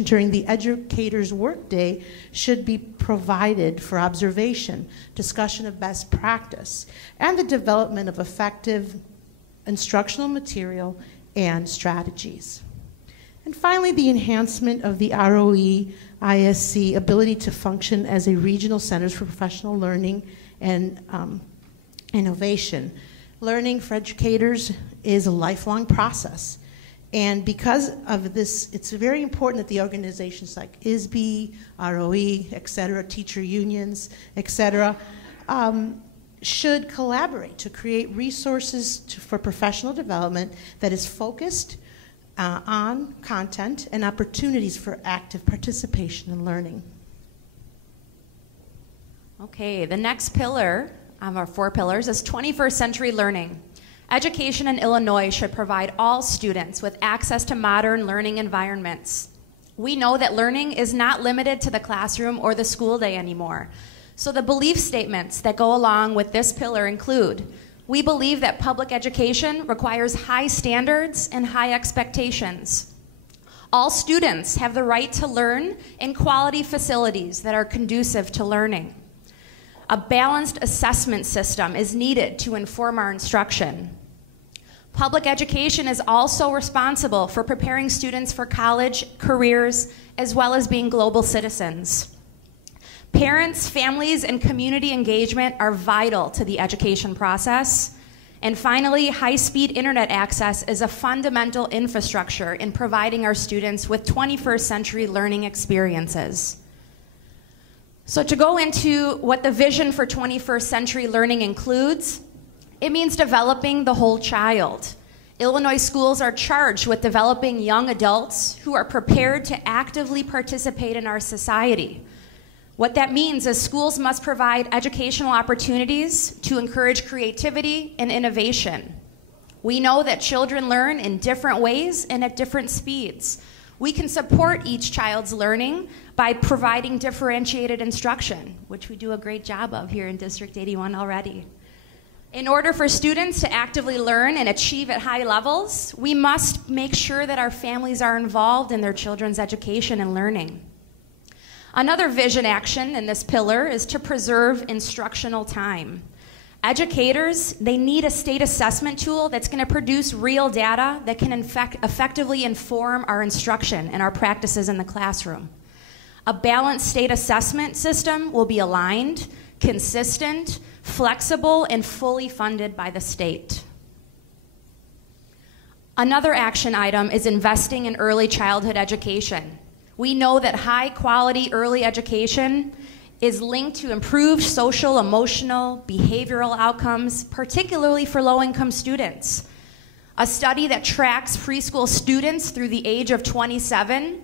during the educator's workday should be provided for observation, discussion of best practice, and the development of effective instructional material and strategies. And finally, the enhancement of the ROE ISC ability to function as a regional centers for professional learning and innovation. Learning for educators is a lifelong process. And because of this, it's very important that the organizations like ISB, ROE, et cetera, teacher unions, et cetera, should collaborate to create resources for professional development that is focused on content and opportunities for active participation in learning. Okay, the next pillar of our 4 pillars is 21st century learning. Education in Illinois should provide all students with access to modern learning environments. We know that learning is not limited to the classroom or the school day anymore. So the belief statements that go along with this pillar include: we believe that public education requires high standards and high expectations. All students have the right to learn in quality facilities that are conducive to learning. A balanced assessment system is needed to inform our instruction. Public education is also responsible for preparing students for college, careers, as well as being global citizens. Parents, families, and community engagement are vital to the education process. And finally, high-speed internet access is a fundamental infrastructure in providing our students with 21st century learning experiences. So to go into what the vision for 21st century learning includes, it means developing the whole child. Illinois schools are charged with developing young adults who are prepared to actively participate in our society. What that means is schools must provide educational opportunities to encourage creativity and innovation. We know that children learn in different ways and at different speeds. We can support each child's learning by providing differentiated instruction, which we do a great job of here in District 81 already. In order for students to actively learn and achieve at high levels, we must make sure that our families are involved in their children's education and learning. Another vision action in this pillar is to preserve instructional time. Educators, they need a state assessment tool that's going to produce real data that can effectively inform our instruction and our practices in the classroom. A balanced state assessment system will be aligned, consistent, flexible, and fully funded by the state. Another action item is investing in early childhood education. We know that high-quality early education is linked to improved social, emotional, behavioral outcomes, particularly for low-income students. A study that tracks preschool students through the age of 27,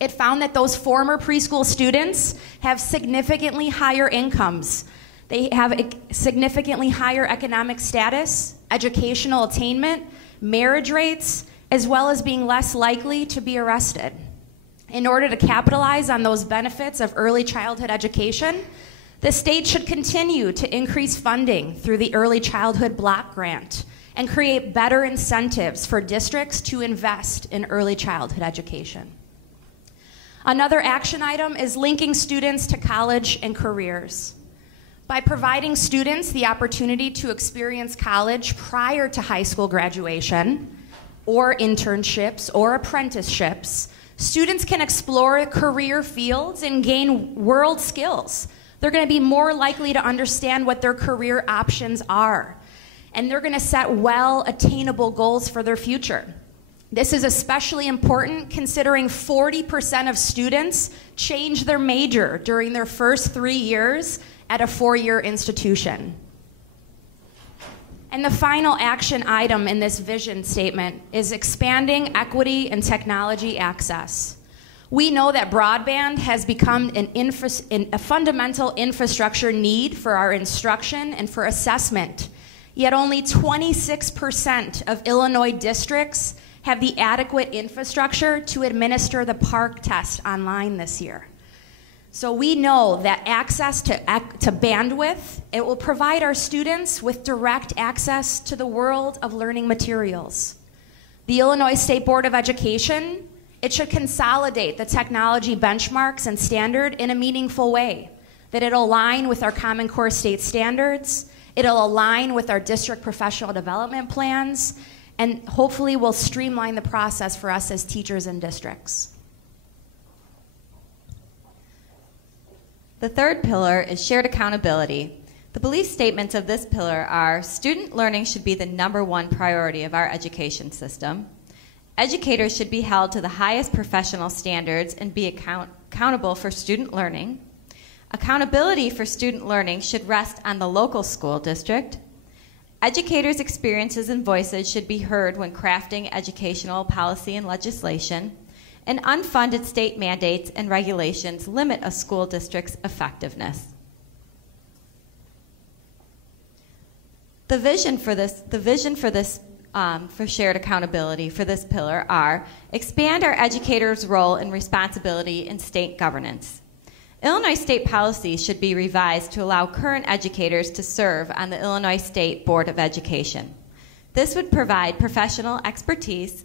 it found that those former preschool students have significantly higher incomes. They have a significantly higher economic status, educational attainment, marriage rates, as well as being less likely to be arrested. In order to capitalize on those benefits of early childhood education, the state should continue to increase funding through the Early Childhood Block Grant and create better incentives for districts to invest in early childhood education. Another action item is linking students to college and careers. By providing students the opportunity to experience college prior to high school graduation, or internships or apprenticeships, students can explore career fields and gain world skills. They're going to be more likely to understand what their career options are, and they're going to set well-attainable goals for their future. This is especially important considering 40% of students change their major during their first 3 years at a 4-year institution. And the final action item in this vision statement is expanding equity and technology access. We know that broadband has become a fundamental infrastructure need for our instruction and for assessment. Yet only 26% of Illinois districts have the adequate infrastructure to administer the PARCC test online this year. So we know that access to bandwidth, it will provide our students with direct access to the world of learning materials. The Illinois State Board of Education, it should consolidate the technology benchmarks and standard in a meaningful way, that it'll align with our Common Core state standards, it'll align with our district professional development plans, and hopefully will streamline the process for us as teachers in districts. The third pillar is shared accountability. The belief statements of this pillar are: student learning should be the #1 priority of our education system. Educators should be held to the highest professional standards and be accountable for student learning. Accountability for student learning should rest on the local school district. Educators' experiences and voices should be heard when crafting educational policy and legislation. And unfunded state mandates and regulations limit a school district's effectiveness. The vision for shared accountability for this pillar are: expand our educators' role and responsibility in state governance. Illinois state policies should be revised to allow current educators to serve on the Illinois State Board of Education. This would provide professional expertise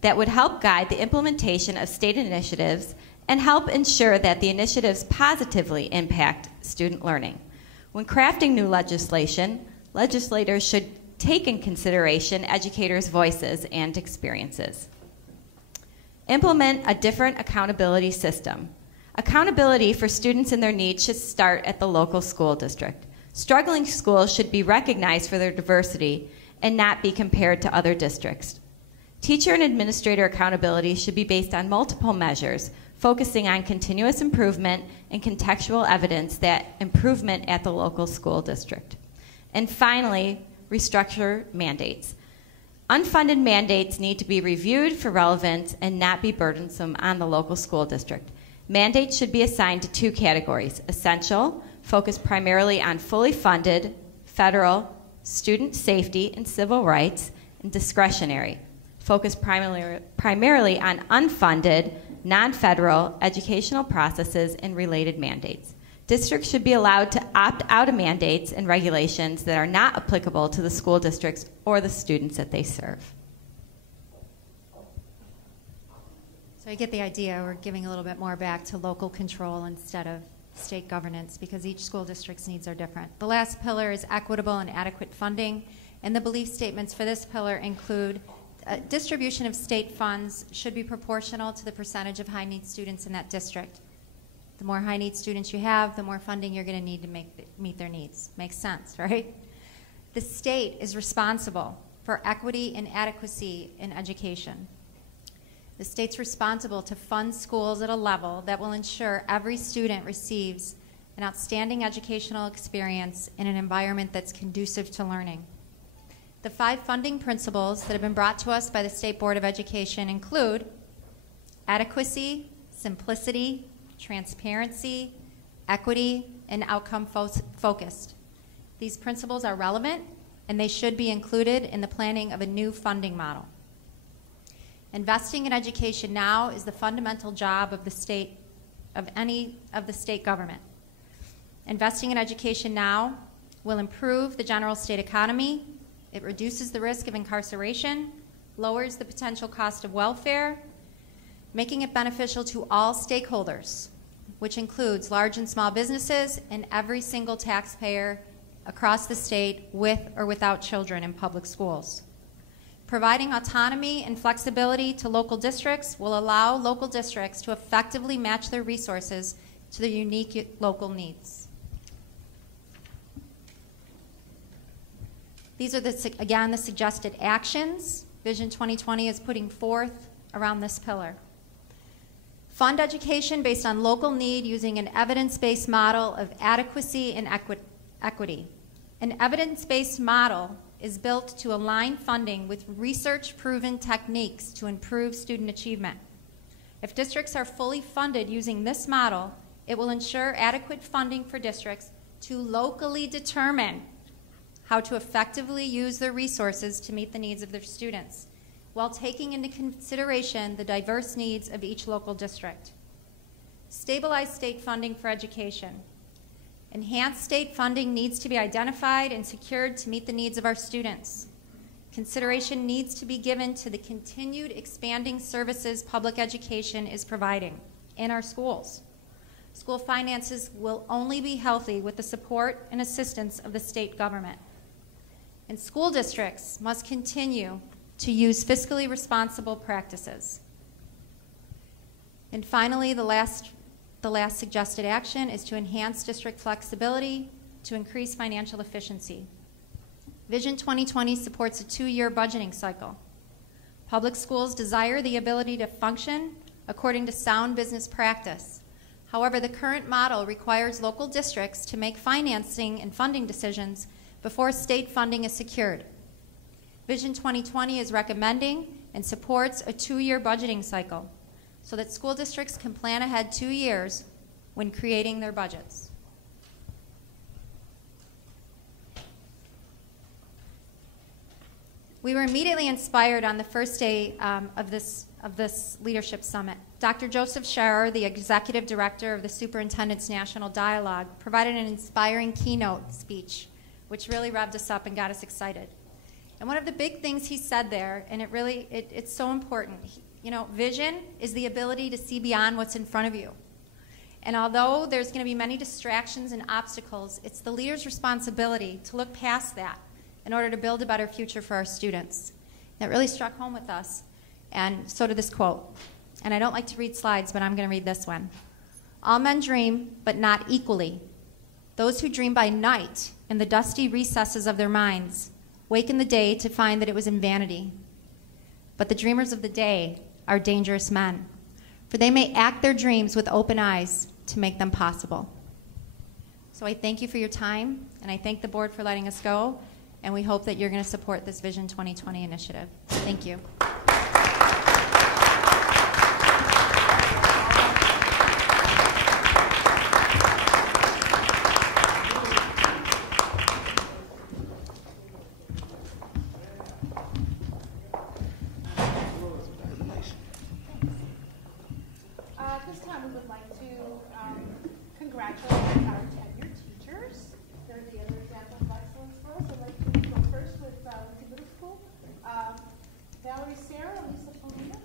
that would help guide the implementation of state initiatives and help ensure that the initiatives positively impact student learning. When crafting new legislation, legislators should take in consideration educators' voices and experiences. Implement a different accountability system. Accountability for students and their needs should start at the local school district. Struggling schools should be recognized for their diversity and not be compared to other districts. Teacher and administrator accountability should be based on multiple measures, focusing on continuous improvement and contextual evidence that improvement at the local school district. And finally, restructure mandates. Unfunded mandates need to be reviewed for relevance and not be burdensome on the local school district. Mandates should be assigned to two categories: essential, focused primarily on fully funded federal student safety and civil rights, and discretionary, focused primarily on unfunded, non-federal educational processes and related mandates. Districts should be allowed to opt out of mandates and regulations that are not applicable to the school districts or the students that they serve. So I get the idea. We're giving a little bit more back to local control instead of state governance because each school district's needs are different. The last pillar is equitable and adequate funding, and the belief statements for this pillar include distribution of state funds should be proportional to the percentage of high-need students in that district. The more high-need students you have, the more funding you're going to need to meet their needs. Makes sense, right? The state is responsible for equity and adequacy in education. The state's responsible to fund schools at a level that will ensure every student receives an outstanding educational experience in an environment that's conducive to learning. The 5 funding principles that have been brought to us by the State Board of Education include adequacy, simplicity, transparency, equity, and outcome focused. These principles are relevant and they should be included in the planning of a new funding model. Investing in education now is the fundamental job of the state, of any of the state government. Investing in education now will improve the general state economy. It reduces the risk of incarceration, lowers the potential cost of welfare, making it beneficial to all stakeholders, which includes large and small businesses and every single taxpayer across the state with or without children in public schools. Providing autonomy and flexibility to local districts will allow local districts to effectively match their resources to their unique local needs. These are, again, the suggested actions Vision 2020 is putting forth around this pillar. Fund education based on local need using an evidence-based model of adequacy and equity. An evidence-based model is built to align funding with research-proven techniques to improve student achievement. If districts are fully funded using this model, it will ensure adequate funding for districts to locally determine how to effectively use their resources to meet the needs of their students, while taking into consideration the diverse needs of each local district. Stabilize state funding for education. Enhanced state funding needs to be identified and secured to meet the needs of our students. Consideration needs to be given to the continued expanding services public education is providing in our schools. School finances will only be healthy with the support and assistance of the state government. And school districts must continue to use fiscally responsible practices. And finally, the last suggested action is to enhance district flexibility to increase financial efficiency. Vision 2020 supports a 2-year budgeting cycle. Public schools desire the ability to function according to sound business practice. However, the current model requires local districts to make financing and funding decisions before state funding is secured. Vision 2020 is recommending and supports a 2-year budgeting cycle so that school districts can plan ahead 2 years when creating their budgets. We were immediately inspired on the first day of this leadership summit. Dr. Joseph Scherer, the executive director of the Superintendent's National Dialogue, provided an inspiring keynote speech, which really revved us up and got us excited. And one of the big things he said there, and it's so important, vision is the ability to see beyond what's in front of you. And although there's going to be many distractions and obstacles, it's the leader's responsibility to look past that in order to build a better future for our students. That really struck home with us, and so did this quote. And I don't like to read slides, but I'm going to read this one. All men dream, but not equally. Those who dream by night in the dusty recesses of their minds wake in the day to find that it was in vanity. But the dreamers of the day are dangerous men, for they may act their dreams with open eyes to make them possible. So I thank you for your time, and I thank the board for letting us go, and we hope that you're going to support this Vision 2020 initiative. Thank you. our tenured teachers. They're the other example of excellence for us. I'd like to go first with Lincoln Middle School. Valerie Sarah, Lisa Polina.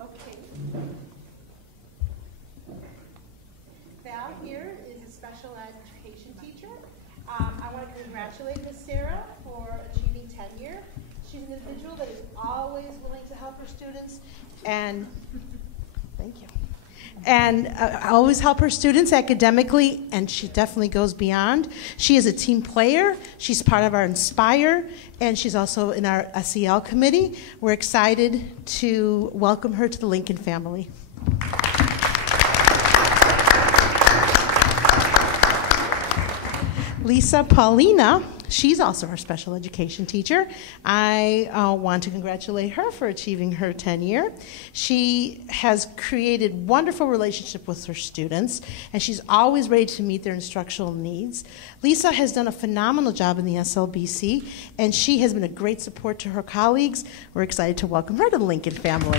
Okay. Val here is a special education teacher. I want to congratulate Miss Sarah for achieving tenure. She's an individual that is always willing to help her students, and thank you. And always help her students academically, and she definitely goes beyond. She is a team player. She's part of our Inspire, and she's also in our SEL committee. We're excited to welcome her to the Lincoln family. Lisa Paulina, she's also our special education teacher. I want to congratulate her for achieving her tenure. She has created wonderful relationship with her students, and she's always ready to meet their instructional needs. Lisa has done a phenomenal job in the SLBC, and she has been a great support to her colleagues. We're excited to welcome her to the Lincoln family.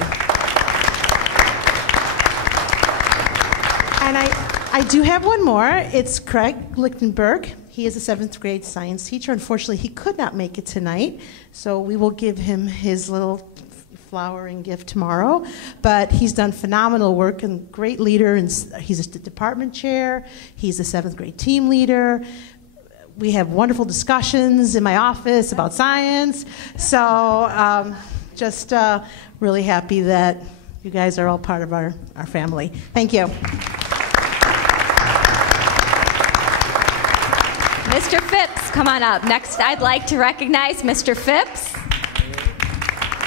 And I do have one more. It's Craig Lichtenberg. He is a 7th grade science teacher. Unfortunately, he could not make it tonight, so we will give him his little flowering gift tomorrow. But he's done phenomenal work and great leader, and he's a department chair. He's a 7th grade team leader. We have wonderful discussions in my office about science. So just really happy that you guys are all part of our family. Thank you. Mr. Phipps, come on up. Next, I'd like to recognize Mr. Phipps.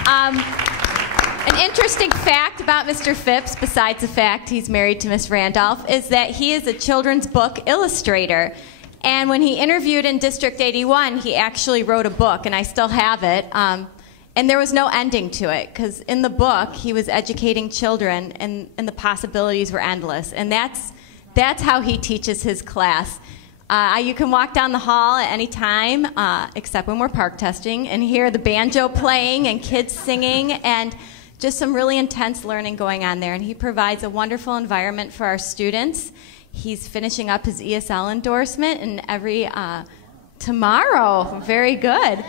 An interesting fact about Mr. Phipps, besides the fact he's married to Miss Randolph, is that he is a children's book illustrator. And when he interviewed in District 81, he actually wrote a book, and I still have it. And there was no ending to it, because in the book, he was educating children, and the possibilities were endless. And that's how he teaches his class. You can walk down the hall at any time, except when we're park testing, and hear the banjo playing and kids singing, and just some really intense learning going on there. And he provides a wonderful environment for our students. He's finishing up his ESL endorsement in every tomorrow. Very good.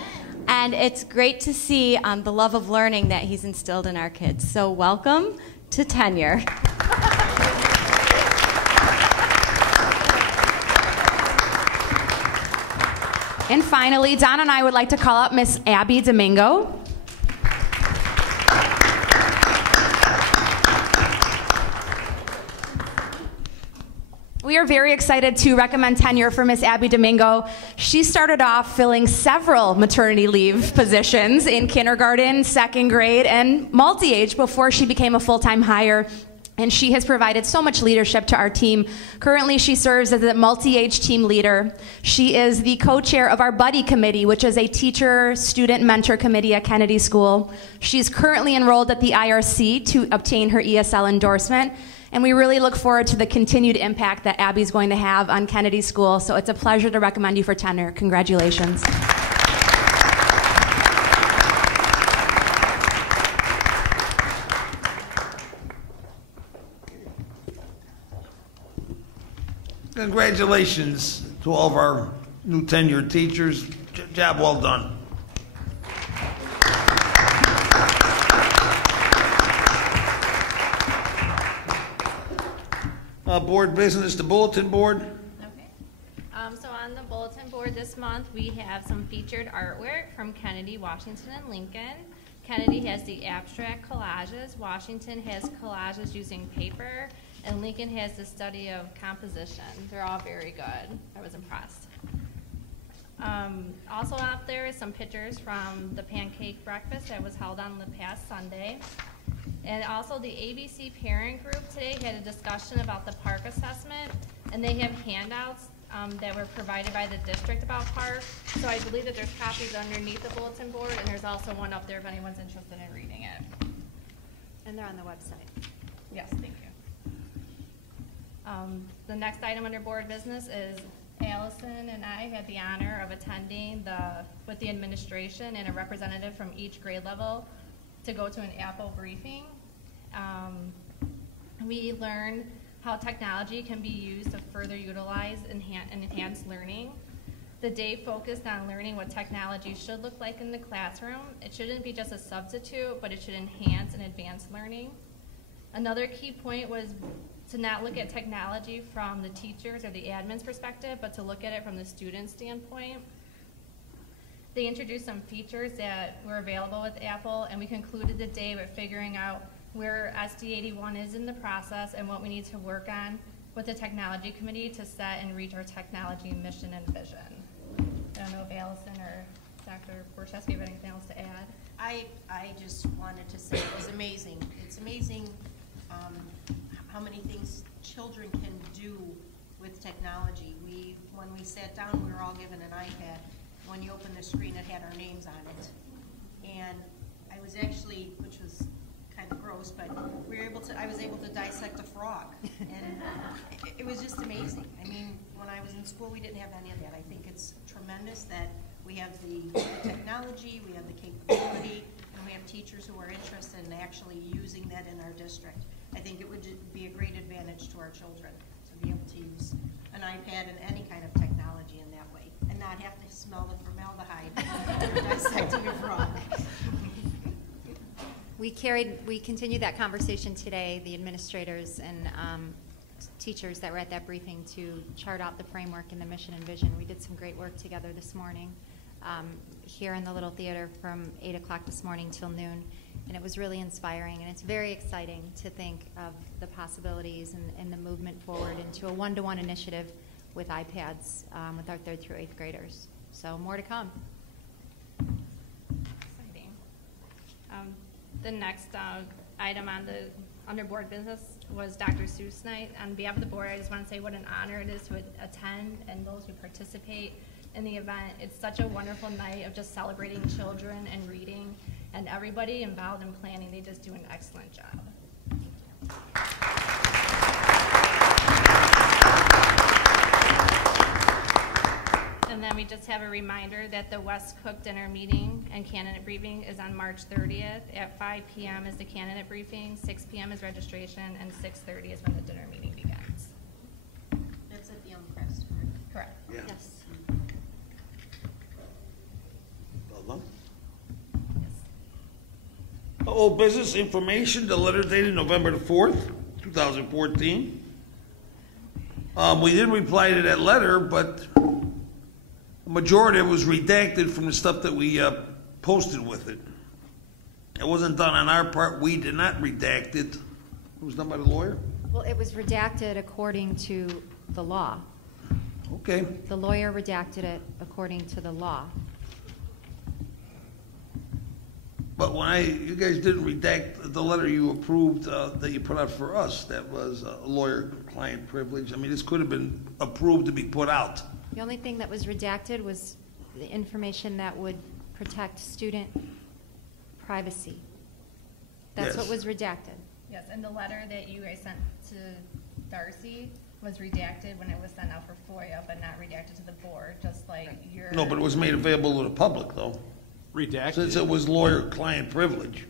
And it's great to see the love of learning that he's instilled in our kids. So welcome to tenure. And finally, Don and I would like to call up Miss Abby Domingo. We are very excited to recommend tenure for Miss Abby Domingo. She started off filling several maternity leave positions in kindergarten, 2nd grade, and multi-age before she became a full-time hire. And she has provided so much leadership to our team. Currently, she serves as a multi-age team leader. She is the co-chair of our Buddy Committee, which is a teacher-student mentor committee at Kennedy School. She's currently enrolled at the IRC to obtain her ESL endorsement. And we really look forward to the continued impact that Abby's going to have on Kennedy School. So it's a pleasure to recommend you for tenure. Congratulations. Congratulations to all of our new tenured teachers. Job well done. Board business, the bulletin board. Okay. So on the bulletin board this month, we have some featured artwork from Kennedy, Washington, and Lincoln. Kennedy has the abstract collages. Washington has collages using paper. And Lincoln has the study of composition. They're all very good. I was impressed. Also up there is some pictures from the pancake breakfast that was held on the past Sunday. And also the ABC parent group today had a discussion about the park assessment, and they have handouts that were provided by the district about park. So I believe that there's copies underneath the bulletin board, and there's also one up there if anyone's interested in reading it. And they're on the website. Yes, thank you. The next item under board business is Allison and I had the honor of attending with the administration and a representative from each grade level to go to an Apple briefing. We learned how technology can be used to further utilize and enhance learning. The day focused on learning what technology should look like in the classroom. It shouldn't be just a substitute, but it should enhance and advance learning. Another key point was to not look at technology from the teachers or the admin's perspective, but to look at it from the student's standpoint. They introduced some features that were available with Apple, and we concluded the day with figuring out where SD81 is in the process and what we need to work on with the technology committee to set and reach our technology mission and vision. I don't know if Allison or Dr. Borchowski have anything else to add. I just wanted to say it was amazing. It's amazing how many things children can do with technology. When we sat down, we were all given an iPad. When you opened the screen, it had our names on it. And I was actually, which was kind of gross, but I was able to dissect a frog. And it was just amazing. I mean, when I was in school, we didn't have any of that. I think it's tremendous that we have the technology, we have the capability, and we have teachers who are interested in actually using that in our district. I think it would be a great advantage to our children to be able to use an iPad and any kind of technology in that way, and not have to smell the formaldehyde for dissecting a frog. We continued that conversation today, the administrators and teachers that were at that briefing, to chart out the framework and the mission and vision. We did some great work together this morning here in the Little Theater from 8 o'clock this morning till noon, and it was really inspiring, and it's very exciting to think of the possibilities and the movement forward into a one-to-one initiative with iPads with our 3rd through 8th graders. So more to come. Exciting. The next item on the under board business was Dr. Seuss Night. On behalf of the board, I just want to say what an honor it is to attend and those who participate in the event. It's such a wonderful night of just celebrating children and reading, and everybody involved in planning, they just do an excellent job. And then we just have a reminder that the West Cook dinner meeting and candidate briefing is on March 30th. At 5 p.m. is the candidate briefing, 6 p.m. is registration, and 6:30 is when the dinner meeting begins. That's at the Crest, correct? Yeah. Yes. Well done. Old business information, the letter dated November the 4th, 2014. We did reply to that letter, but the majority of it was redacted from the stuff that we posted with it. It wasn't done on our part. We did not redact it. It was done by the lawyer? Well, it was redacted according to the law. Okay. The lawyer redacted it according to the law. But when you guys didn't redact the letter you approved that you put out for us, that was lawyer-client privilege. I mean, this could have been approved to be put out. The only thing that was redacted was the information that would protect student privacy. That's Yes. what was redacted. Yes, and the letter that you guys sent to Darcy was redacted when it was sent out for FOIA, but not redacted to the board, just like your... No, but it was made available to the public, though. Redacted. Since it was lawyer-client privilege.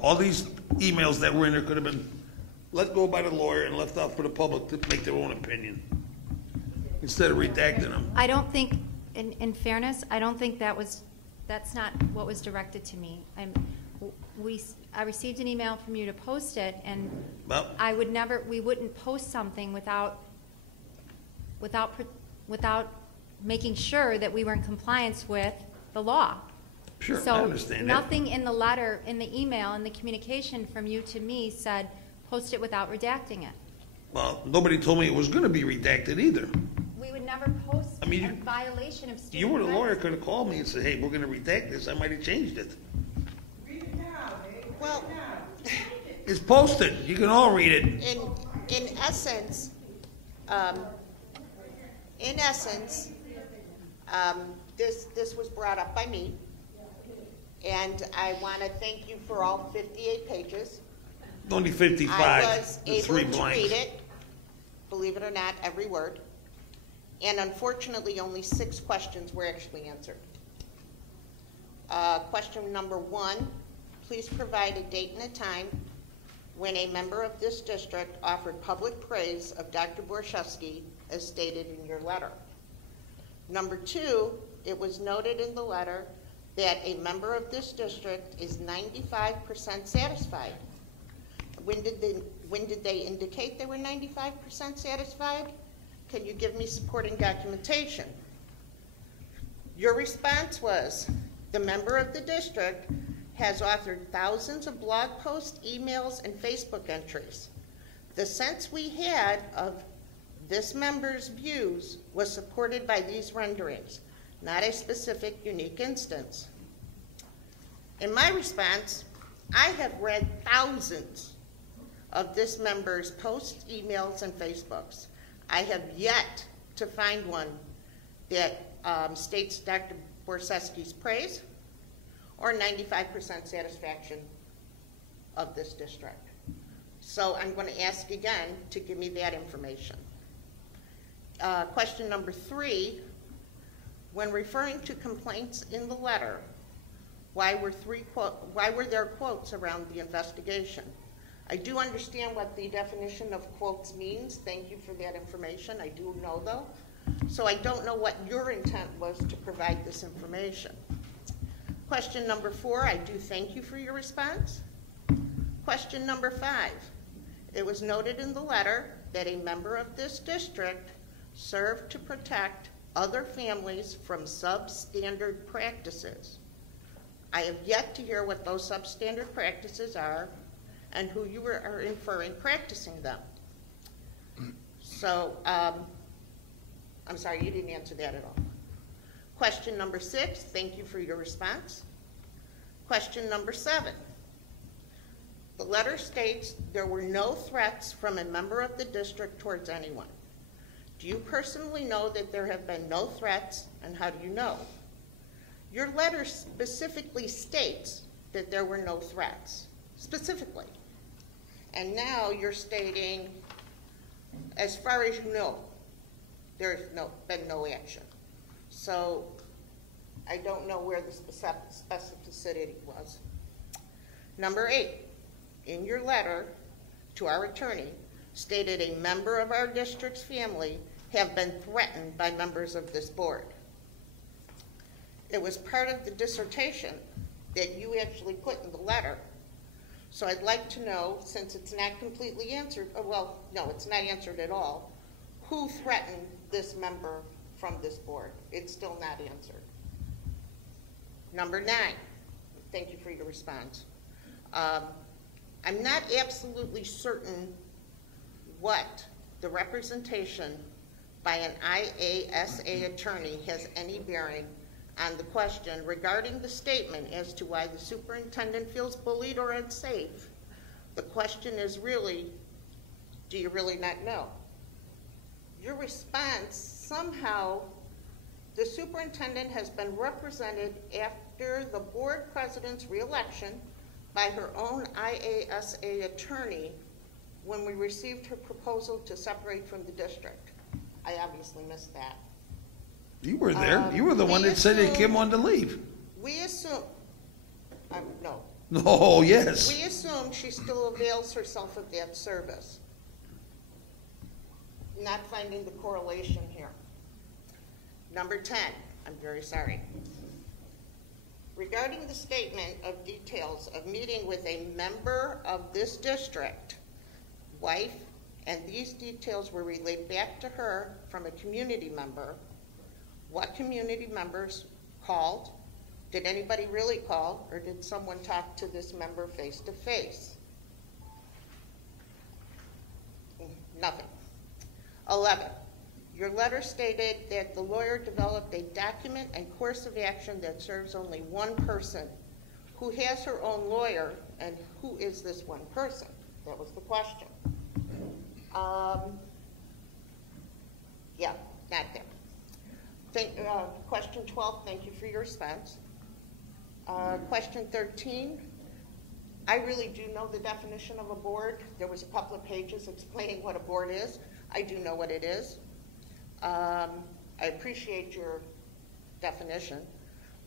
All these emails that were in there could have been let go by the lawyer and left out for the public to make their own opinion, instead of redacting them. I don't think, in fairness, I don't think that's not what was directed to me. I received an email from you to post it, and we wouldn't post something without making sure that we were in compliance with the law. Sure, so I understand that. Nothing in the letter, in the email, in the communication from you to me said post it without redacting it. Well, nobody told me it was going to be redacted either. We would never post a violation of student You were the rights. lawyer, could have called me and said, hey, we're going to redact this. I might have changed it. Well, It's posted. You can all read it. in essence, this was brought up by me, and I want to thank you for all 58 pages. Only 55. I was the three able to blanks. read it, believe it or not, every word. And unfortunately, only 6 questions were actually answered. Question number 1, please provide a date and a time when a member of this district offered public praise of Dr. Borshevsky as stated in your letter. Number 2, it was noted in the letter that a member of this district is 95% satisfied. When did they indicate they were 95% satisfied? Can you give me supporting documentation? Your response was, the member of the district has authored thousands of blog posts, emails, and Facebook entries. The sense we had of this member's views was supported by these renderings, not a specific unique instance. In my response, I have read thousands of this member's posts, emails, and Facebooks. I have yet to find one that states Dr. Borshevsky's praise or 95% satisfaction of this district. So I'm going to ask again to give me that information. Question number 3, when referring to complaints in the letter, why were there quotes around the investigation? I do understand what the definition of quotes means. Thank you for that information. I do know, though. So I don't know what your intent was to provide this information. Question number 4, I do thank you for your response. Question number 5, it was noted in the letter that a member of this district served to protect other families from substandard practices. I have yet to hear what those substandard practices are and who you are inferring practicing them. So, I'm sorry, you didn't answer that at all. Question number 6, thank you for your response. Question number 7, the letter states there were no threats from a member of the district towards anyone. Do you personally know that there have been no threats, and how do you know? Your letter specifically states that there were no threats, specifically. And now you're stating, as far as you know, there's been no action. So I don't know where the specificity was. Number 8, in your letter to our attorney, stated a member of our district's family have been threatened by members of this board. It was part of the dissertation that you actually put in the letter. So I'd like to know, since it's not completely answered, well, no, it's not answered at all, who threatened this member from this board? It's still not answered. Number 9, thank you for your response. I'm not absolutely certain what the representation by an IASA attorney has any bearing on the question regarding the statement as to why the superintendent feels bullied or unsafe. The question is really, do you really not know? Your response, somehow the superintendent has been represented after the board president's reelection by her own IASA attorney when we received her proposal to separate from the district. I obviously missed that. You were there. You were the one that said that Kim wanted to leave. We assume, no. Oh, yes. We assume she still avails herself of that service. Not finding the correlation here. Number 10, I'm very sorry. Regarding the statement of details of meeting with a member of this district, wife, and these details were relayed back to her from a community member, what community members called? Did anybody really call, or did someone talk to this member face to face? Nothing. 11, your letter stated that the lawyer developed a document and course of action that serves only one person. Who has her own lawyer, and who is this one person? That was the question. Yeah, not there. Question 12, thank you for your response. Question 13, I really do know the definition of a board. There was a couple of pages explaining what a board is. I do know what it is. I appreciate your definition.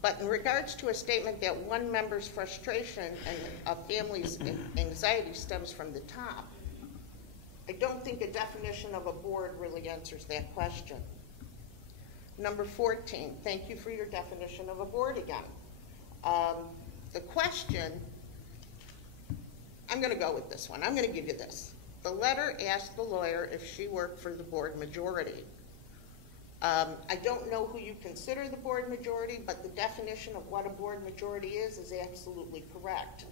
But in regards to a statement that one member's frustration and a family's anxiety stems from the top, I don't think a definition of a board really answers that question. Number 14, thank you for your definition of a board again. The question, I'm going to go with this one. I'm going to give you this. The letter asked the lawyer if she worked for the board majority. I don't know who you consider the board majority, but the definition of what a board majority is absolutely correct.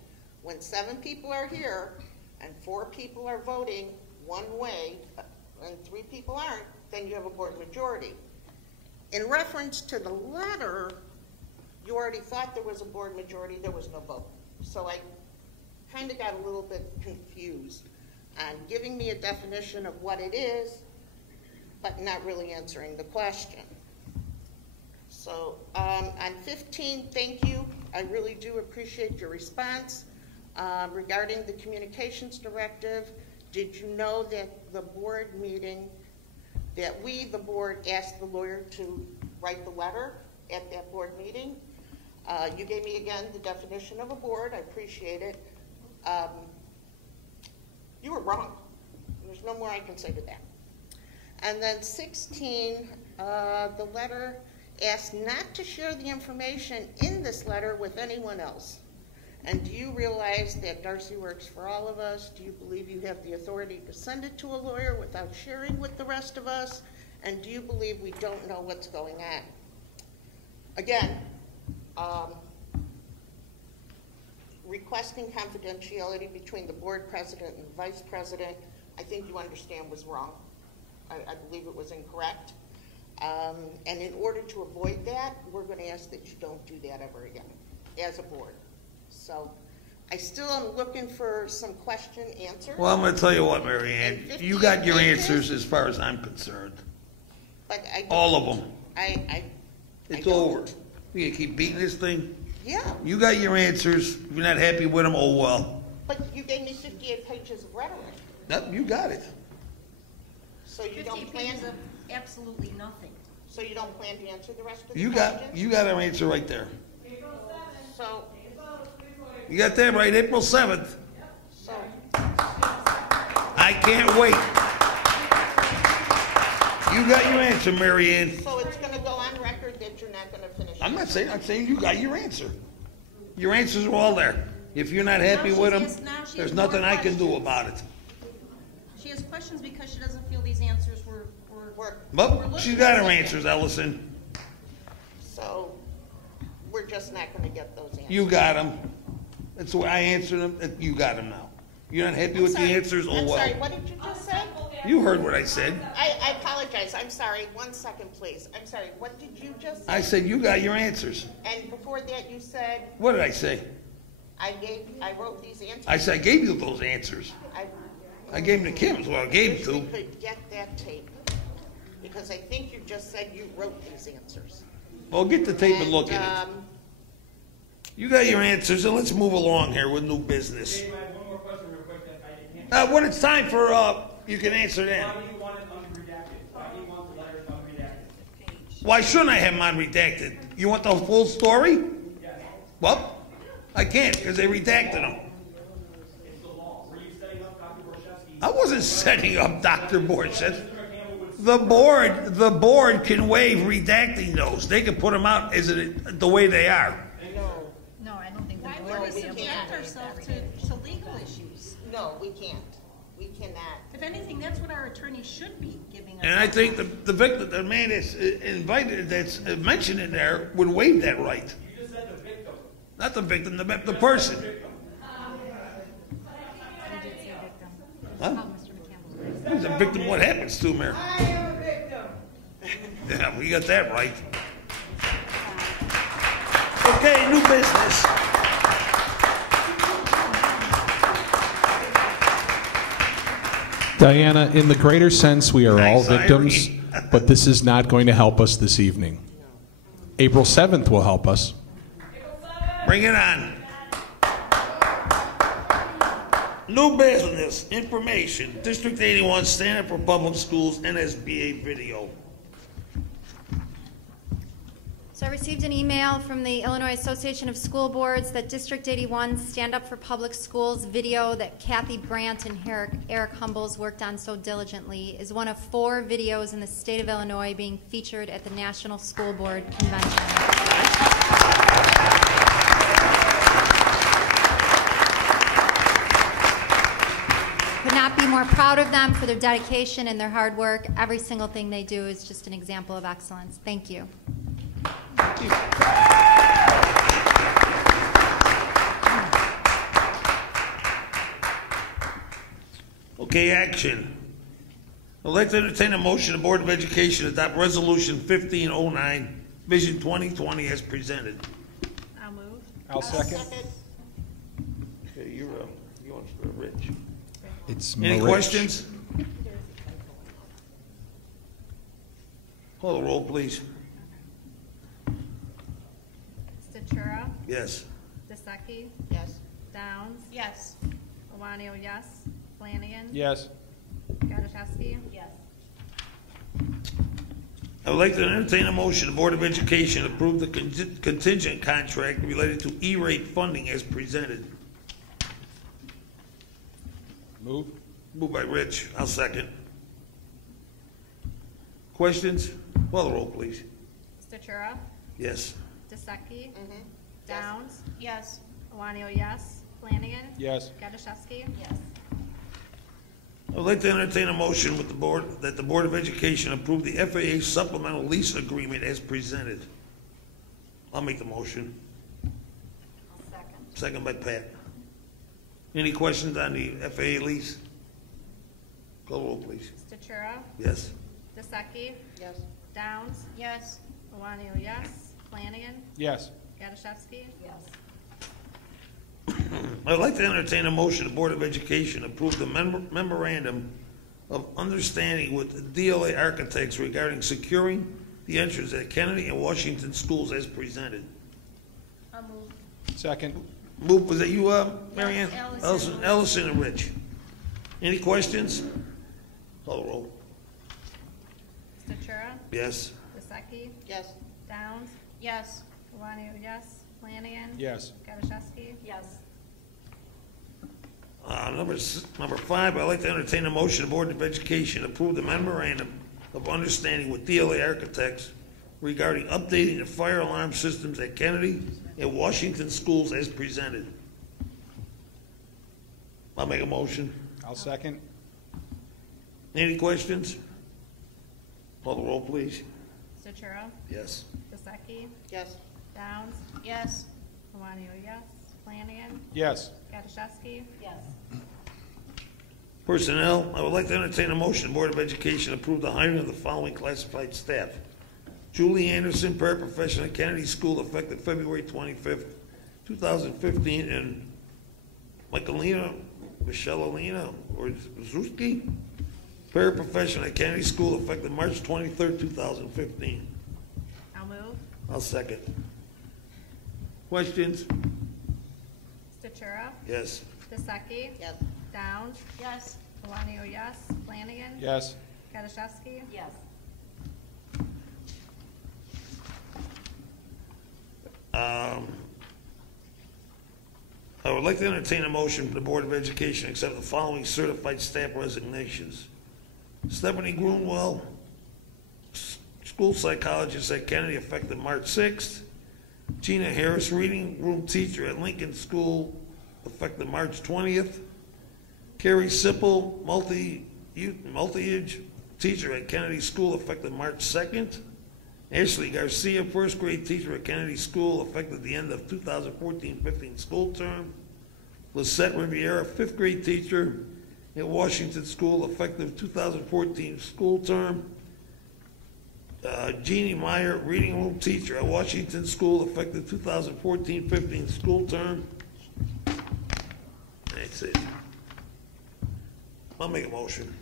When 7 people are here and 4 people are voting one way and 3 people aren't, then you have a board majority. In reference to the letter, you already thought there was a board majority, there was no vote. So I kind of got a little bit confused on giving me a definition of what it is, but not really answering the question. So on 15, thank you. I really do appreciate your response. Regarding the communications directive, did you know that the board meeting, that we, the board, asked the lawyer to write the letter at that board meeting? You gave me, again, the definition of a board. I appreciate it. You were wrong. There's no more I can say to that. And then 16, the letter asked not to share the information in this letter with anyone else. And do you realize that Darcy works for all of us? Do you believe you have the authority to send it to a lawyer without sharing with the rest of us? And do you believe we don't know what's going on? Again, requesting confidentiality between the board president and vice president, I think you understand was wrong. I believe it was incorrect. And in order to avoid that, we're going to ask that you don't do that ever again as a board. So I still am looking for some question answers. Well, I'm going to tell you what, Mary Ann, you got your answers as far as I'm concerned. But all of them. It's over. You keep beating this thing? Yeah. You got your answers. If you're not happy with them, oh well. But you gave me 58 pages of rhetoric. Nope, you got it. So you don't plan of absolutely nothing. So you don't plan to answer the rest of the You questions? got our answer right there. So You got that right, April 7th. So I can't wait. You got your answer, Mary Ann. So it's going to go on record that you're not going to finish. I'm saying you got your answer. Your answers are all there. If you're not happy with them, there's nothing I can do about it. She has questions because she doesn't feel these answers were Well, she got her answers, Ellison. So we're just not going to get those answers. You got them. That's the way I answered them. You got them now. You're not happy with the answers? Oh, I'm well. sorry, what did you just say? You heard what I said. I apologize. I'm sorry. 1 second, please. I'm sorry. What did you just say? I said you got your answers. And before that, you said What did I say? I wrote these answers. I said I gave you those answers. I gave them to Kim, is what I gave them We to. could get that tape because I think you just said you wrote these answers. Well, get the tape and look at it. You got your answers, and let's move along here with new business. Dave, I have one more question real quick that I can't. When it's time for, you can answer that. Why do you want it unredacted? Why do you want the letters unredacted? Why shouldn't I have them unredacted? You want the full story? Yes. Well, I can't because they redacted them. It's the law. Were you setting up Dr. Borshevsky? I wasn't setting up Dr. Borshevsky. The board can waive redacting those. They can put them out as the way they are. No, I don't think the board would subject ourselves to legal issues. No, we can't. We cannot. If anything, that's what our attorney should be giving us. And I think the victim, the man that's invited, that's mentioned in there, would waive that right. You just said the victim. Not the victim, the person. Huh? He's a victim of what happens to him here. I am a victim. Yeah, we got that right. Okay, new business. Diana, in the greater sense, we are all victims, but this is not going to help us this evening. April 7th will help us. Bring it on. New business, information, District 81, Stand Up for Public Schools, NSBA video. So I received an email from the Illinois Association of School Boards that District 81 Stand Up for Public Schools video that Kathy Brandt and Eric Humbles worked on so diligently is one of 4 videos in the state of Illinois being featured at the National School Board Convention. Could not be more proud of them for their dedication and their hard work. Every single thing they do is just an example of excellence. Thank you. Okay, action. I'd like to entertain a motion the Board of Education to adopt Resolution 1509, Vision 2020 as presented. I'll move. I'll second. Okay, you want Rich. It's Any Rich. questions? Call the roll, please. Stachura? Yes. Dyseki? Yes. Downs? Yes. Iwanio, yes. Flanagan? Yes. Gaudaszewski? Yes. I would like to entertain a motion the Board of Education approve the contingent contract related to E-rate funding as presented. Move. Moved by Rich. I'll second. Questions? Call the roll, please. Stachura? Yes. Dyseki? Downs? Yes. Iwanio, yes. Flanagan? Yes. Gaudaszewski? Yes. I would like to entertain a motion with the board that the Board of Education approve the FAA supplemental lease agreement as presented. I'll make the motion. I'll second. Second by Pat. Any questions on the FAA lease? Call the roll, please. Stachura? Yes. Dyseki? Yes. Downs? Yes. Iwanio, yes. Flanagan? Yes. Gaudaszewski? Yes. I'd like to entertain a motion the Board of Education approve the memorandum of understanding with the DLA architects regarding securing the entrance at Kennedy and Washington schools as presented. I'll move. Second. Move, was that you, Mary Ann? Ellison. Ellison and Rich. Any questions? Call the roll. Stachura? Yes. Dyseki? Yes. Downs? Yes. Iwanio, yes. Flanagan? Yes. Gaudaszewski? Yes. Number 5, I'd like to entertain a motion the Board of Education approve the memorandum of understanding with DLA architects regarding updating the fire alarm systems at Kennedy and Washington schools as presented. I'll make a motion. I'll second. Any questions? Call the roll, please. Stachura? Yes. Dyseki? Yes. Downs? Yes. Iwanio, yes. Flanagan? Yes. Gaudaszewski? Yes. Personnel, I would like to entertain a motion the Board of Education approve the hiring of the following classified staff. Julie Anderson, paraprofessional at Kennedy School, effective February 25th, 2015, and Michelina or Zuski, paraprofessional at Kennedy School, effective March 23rd, 2015. I'll move. I'll second. Questions? Stachura? Yes. Dyseki? Yes. Downs? Yes. Iwanio, yes. Flanagan? Yes. Gaudaszewski? Yes. I would like to entertain a motion for the Board of Education to accept the following certified staff resignations. Stephanie Grunwell, school psychologist at Kennedy, effective March 6th. Gina Harris, reading room teacher at Lincoln School, effective March 20th. Carrie Sipple, multi-age teacher at Kennedy School, effective March 2nd. Ashley Garcia, first grade teacher at Kennedy School, effective the end of 2014-15 school term. Lisette Riviera, fifth grade teacher at Washington School, effective 2014 school term. Jeannie Meyer, reading room teacher at Washington School, effective 2014-15 school term. That's it. I'll make a motion.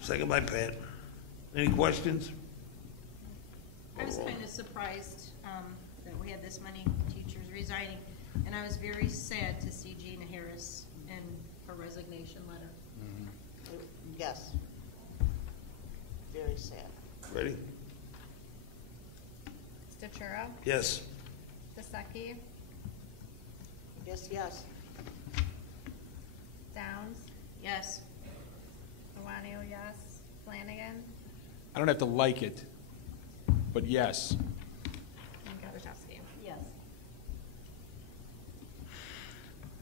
Second by Pat. Any questions? I was kind of surprised that we had this many teachers resigning. And I was very sad to see Gina Harris in her resignation letter. Yes. Very sad. Ready? Stachura? Yes. Dusecki? Yes, yes. Downs? Yes. Iwanio, yes. Flanagan? I don't have to like it, but yes. And Gaudaszewski? Yes.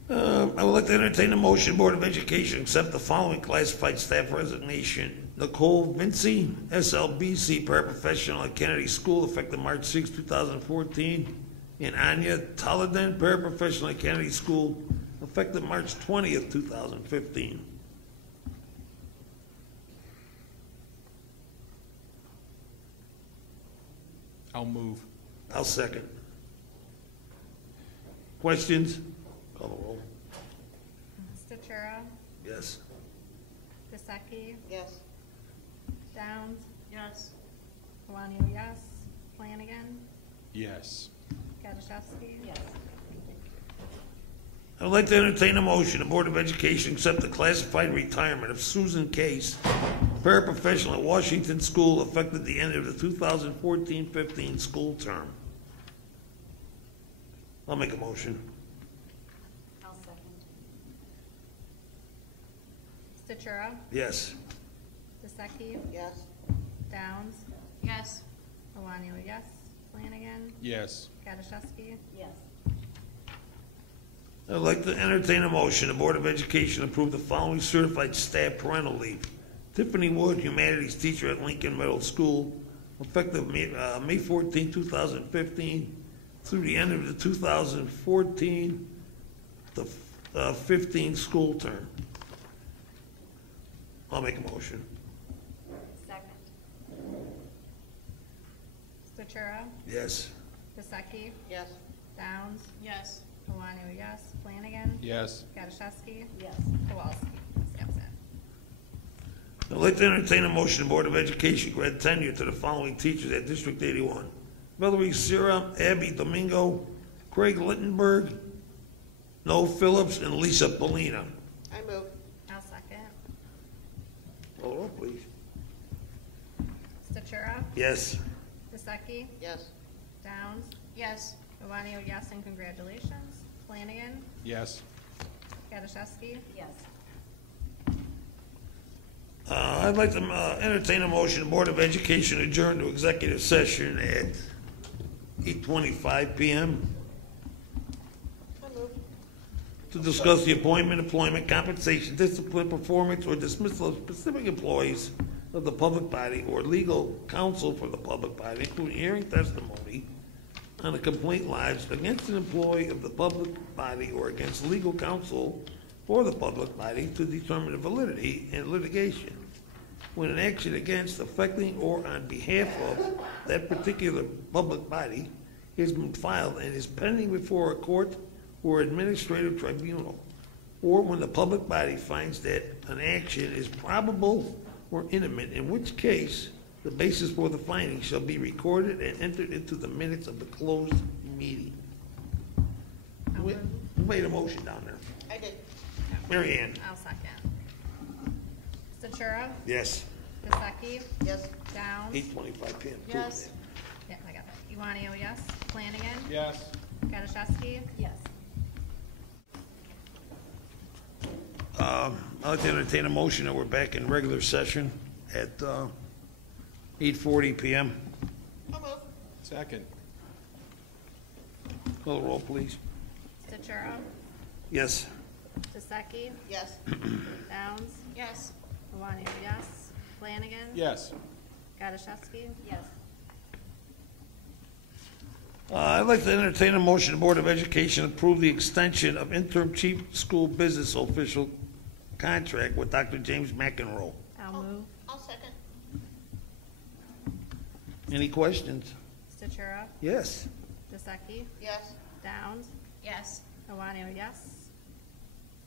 I would like to entertain a motion, Board of Education, accept the following classified staff resignation. Nicole Vinci, SLBC paraprofessional at Kennedy School, effective March 6, 2014. And Anya Toladen, paraprofessional at Kennedy School, effective March 20th, 2015. I'll move. I'll second. Questions? Call the roll. Stachura? Yes. Dusecki? Yes. Downs? Yes. Iwanio, yes. Flanagan? Yes. Gaudaszewski? Yes. I would like to entertain a motion, the Board of Education accept the classified retirement of Susan Case, paraprofessional at Washington School, effective the end of the 2014-15 school term. I'll make a motion. I'll second. Stachura? Yes. Dusecki? Yes. Downs? Yes. Iwanio, yes. Flanagan? Yes. Gaudaszewski? Yes. I'd like to entertain a motion, the Board of Education approve the following certified staff parental leave. Tiffany Wood, humanities teacher at Lincoln Middle School, effective May 14, 2015, through the end of the 2014 to 15 school term. I'll make a motion. Second. Stachura? Yes. Dusecki? Yes. Downs? Yes. Iwanio, yes. Flanagan? Yes. Gaudaszewski? Yes. Kowalski? Is absent. I'd like to entertain a motion, the Board of Education grant tenure to the following teachers at District 81. Valerie Sierra, Abby Domingo, Craig Littenberg, Noel Phillips, and Lisa Polina. I move. I'll second. Call the roll, please. Stachura? Yes. Dusecki? Yes. Downs? Yes. Iwanio, yes, and congratulations. Flanagan? Yes. Gaudaszewski? Yes. I'd like to entertain a motion, the Board of Education adjourn to executive session at 8:25 p.m. I move. to discuss the appointment, employment, compensation, discipline, performance, or dismissal of specific employees of the public body or legal counsel for the public body, including hearing testimony on a complaint lodged against an employee of the public body or against legal counsel for the public body to determine the validity in litigation when an action against, affecting, or on behalf of that particular public body has been filed and is pending before a court or administrative tribunal, or when the public body finds that an action is probable or imminent, in which case the basis for the finding shall be recorded and entered into the minutes of the closed meeting. Who made a motion down there? I did. Mary Ann? I'll second. Stachura? Yes. Dusecki? Yes. Downs? 8:25 p.m. Yes. Yeah, I got that. Iwanio, yes. Flanagan? Yes. Gaudaszewski? Yes. I'd like to entertain a motion that we're back in regular session at 8:40 p.m. I move. Second. Call the roll, please. Stachura? Yes. Dusecki? Yes. Downs? Yes. Iwanio, yes. Flanagan? Yes. Gaudaszewski? Yes. I'd like to entertain a motion, the Board of Education approve the extension of interim chief school business official contract with Dr. James McEnroe. I'll move. I'll second. Any questions? Stachura? Yes. Dusecki? Yes. Downs? Yes. Iwanio, yes.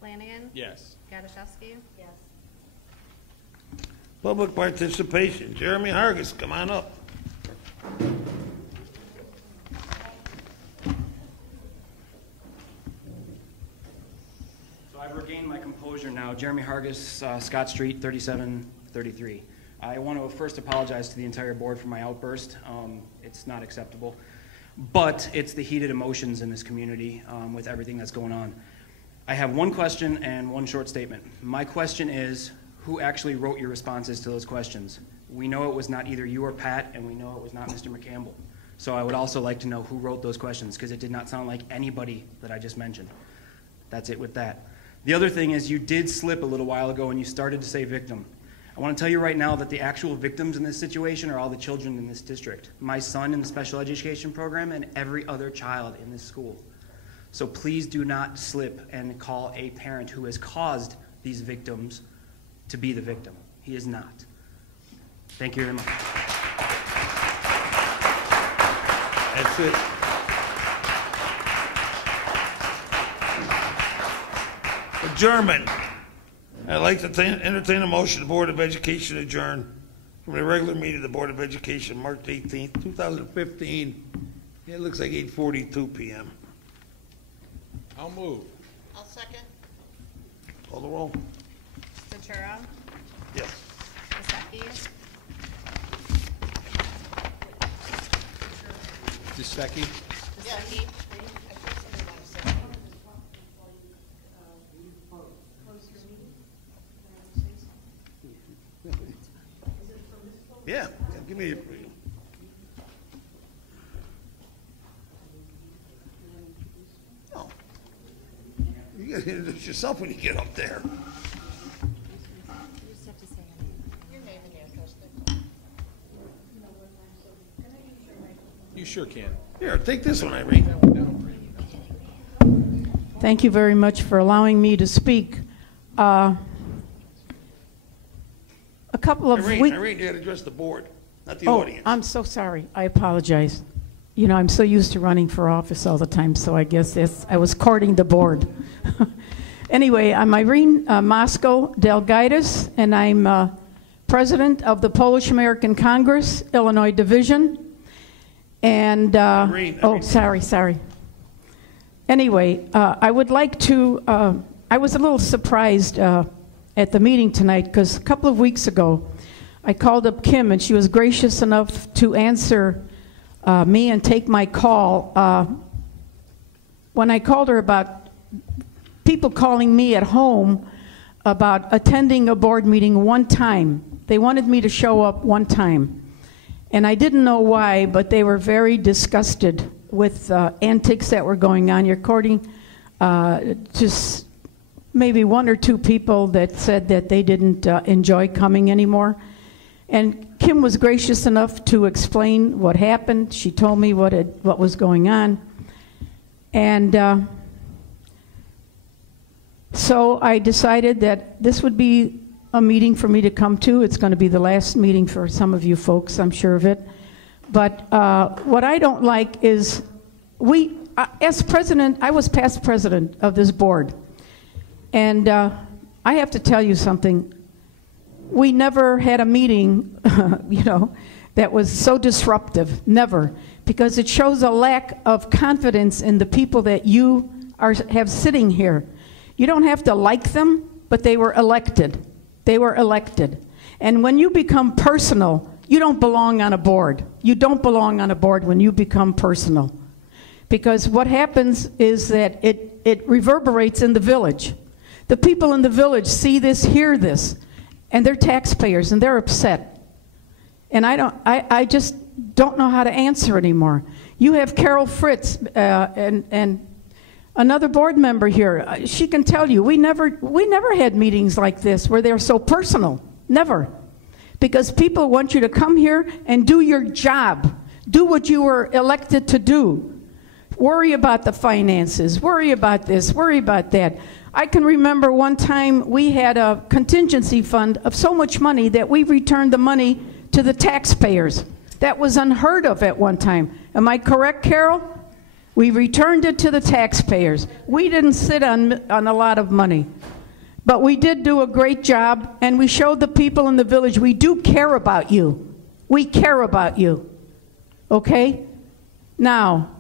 Flanagan? Yes. Gaudaszewski? Yes. Public participation. Jeremy Hargis, come on up. answer now. Jeremy Hargis, Scott Street, 3733. I want to first apologize to the entire board for my outburst. It's not acceptable. But it's the heated emotions in this community with everything that's going on. I have one question and one short statement. My question is, who actually wrote your responses to those questions? We know it was not either you or Pat, and we know it was not Mr. McCampbell. So I would also like to know who wrote those questions, because it did not sound like anybody that I just mentioned. That's it with that. The other thing is, you did slip a little while ago and you started to say victim. I want to tell you right now that the actual victims in this situation are all the children in this district. My son in the special education program and every other child in this school. So please do not slip and call a parent who has caused these victims to be the victim. He is not. Thank you very much. That's it. Adjournment. I'd like to entertain a motion, the Board of Education adjourn from the regular meeting of the Board of Education, March 18th, 2015. It looks like 8:42 p.m. I'll move. I'll second. Call the roll. Ventura, Yes. Dusecki, Dusecki? Yeah, give me. No. You gotta introduce yourself when you get up there. You sure can. Here, take this one, Irene. Thank you very much for allowing me to speak. A couple of weeks. Irene, you gotta address the board, not the audience. I'm so sorry. I apologize. You know, I'm so used to running for office all the time, so I guess I was courting the board. Anyway, I'm Irene Moscow Delgaitis, and I'm president of the Polish American Congress, Illinois Division. And, Irene. Sorry. Anyway, I would like to, I was a little surprised at the meeting tonight, because a couple of weeks ago, I called up Kim, and she was gracious enough to answer me and take my call. When I called her about people calling me at home about attending a board meeting one time, they wanted me to show up one time. And I didn't know why, but they were very disgusted with antics that were going on. You're courting just maybe one or two people that said that they didn't enjoy coming anymore. And Kim was gracious enough to explain what happened. She told me what was going on. And so I decided that this would be a meeting for me to come to. It's going to be the last meeting for some of you folks, I'm sure of it. But what I don't like is as president, I was past president of this board. And I have to tell you something. We never had a meeting, that was so disruptive. Never. Because it shows a lack of confidence in the people that you have sitting here. You don't have to like them, but they were elected. They were elected. And when you become personal, you don't belong on a board. You don't belong on a board when you become personal. Because what happens is that it reverberates in the village. The people in the village see this, hear this, and they're taxpayers, and they're upset. And I just don't know how to answer anymore. You have Carol Fritz and another board member here. She can tell you, we never had meetings like this where they're so personal. Never. Because people want you to come here and do your job. Do what you were elected to do. Worry about the finances. Worry about this. Worry about that. I can remember one time we had a contingency fund of so much money that we returned the money to the taxpayers. That was unheard of at one time. Am I correct, Carol? We returned it to the taxpayers. We didn't sit on a lot of money. But we did do a great job, and we showed the people in the village we do care about you. We care about you. Okay? Now,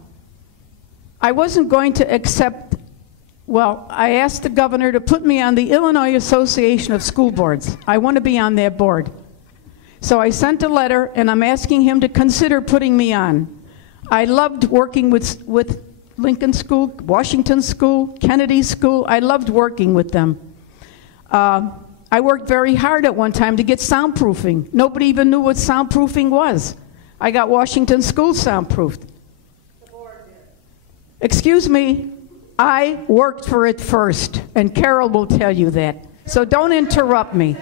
I wasn't going to accept Well, I asked the governor to put me on the Illinois Association of School Boards. I want to be on that board. So I sent a letter, and I'm asking him to consider putting me on. I loved working with Lincoln School, Washington School, Kennedy School. I loved working with them. I worked very hard at one time to get soundproofing. Nobody even knew what soundproofing was. I got Washington School soundproofed. Excuse me, I worked for it first, and Carol will tell you that. So don't interrupt me.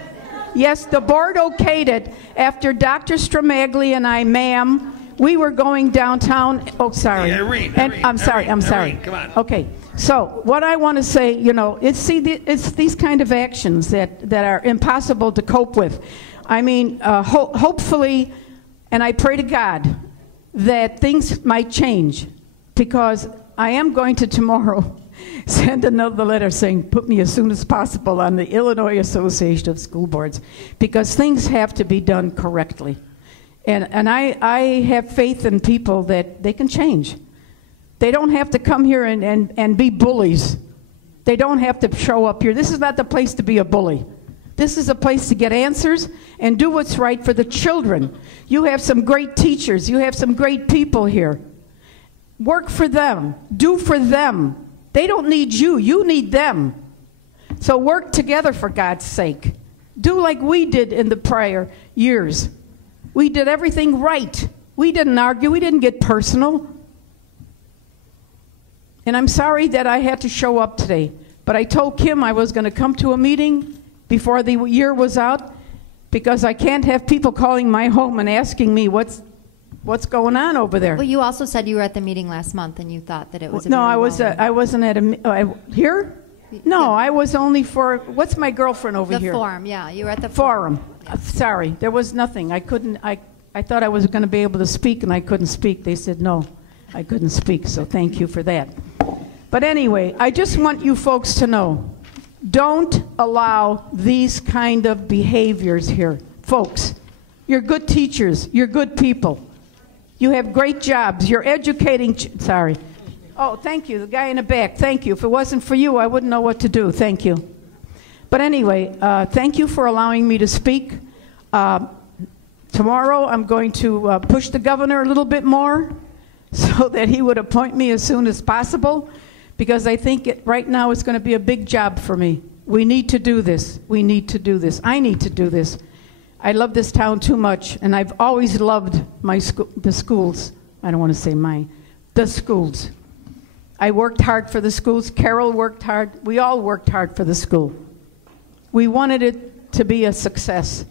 Yes, the board okayed it after Dr. Stramagli and I, ma'am, we were going downtown. Oh, sorry. Hey, Irene, I'm sorry. Irene, come on. Okay. So what I want to say, you know, it's these kind of actions that are impossible to cope with. I mean, hopefully, and I pray to God that things might change, because I am going to tomorrow send another letter saying, put me as soon as possible on the Illinois Association of School Boards, because things have to be done correctly. And I have faith in people that they can change. They don't have to come here and be bullies. They don't have to show up here. This is not the place to be a bully. This is a place to get answers and do what's right for the children. You have some great teachers. You have some great people here. Work for them. Do for them. They don't need you. You need them. So work together, for God's sake. Do like we did in the prior years. We did everything right. We didn't argue. We didn't get personal. And I'm sorry that I had to show up today. But I told Kim I was going to come to a meeting before the year was out, because I can't have people calling my home and asking me what's going on over there. Well, you also said you were at the meeting last month and you thought that it was a No, very I wasn't at a here? No, I was only for, what's my girlfriend over the here? forum, yeah. You were at the Forum. Sorry, there was nothing. I couldn't, I thought I was going to be able to speak, and I couldn't speak. They said no, I couldn't speak, so thank you for that. But anyway, I just want you folks to know, don't allow these kind of behaviors here. Folks, you're good teachers. You're good people. You have great jobs. You're educating, sorry. Oh, thank you, the guy in the back. Thank you. If it wasn't for you, I wouldn't know what to do. Thank you. But anyway, thank you for allowing me to speak. Tomorrow I'm going to push the governor a little bit more so that he would appoint me as soon as possible, because I think right now it's going to be a big job for me. We need to do this. We need to do this. I need to do this. I love this town too much, and I've always loved the schools. I don't want to say the schools. I worked hard for the schools. Carol worked hard. We all worked hard for the school. We wanted it to be a success.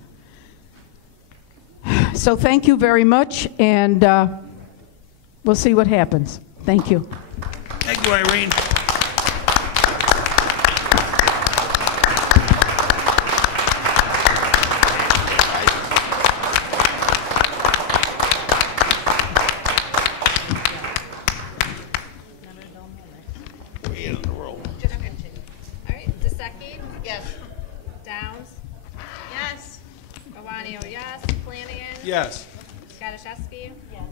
So thank you very much, and we'll see what happens. Thank you. Thank you, Irene. All right, DeSecchi? Yes. Downs? Yes. Iwanio, yes. Flanagan? Yes. Skadashevsky? Yes.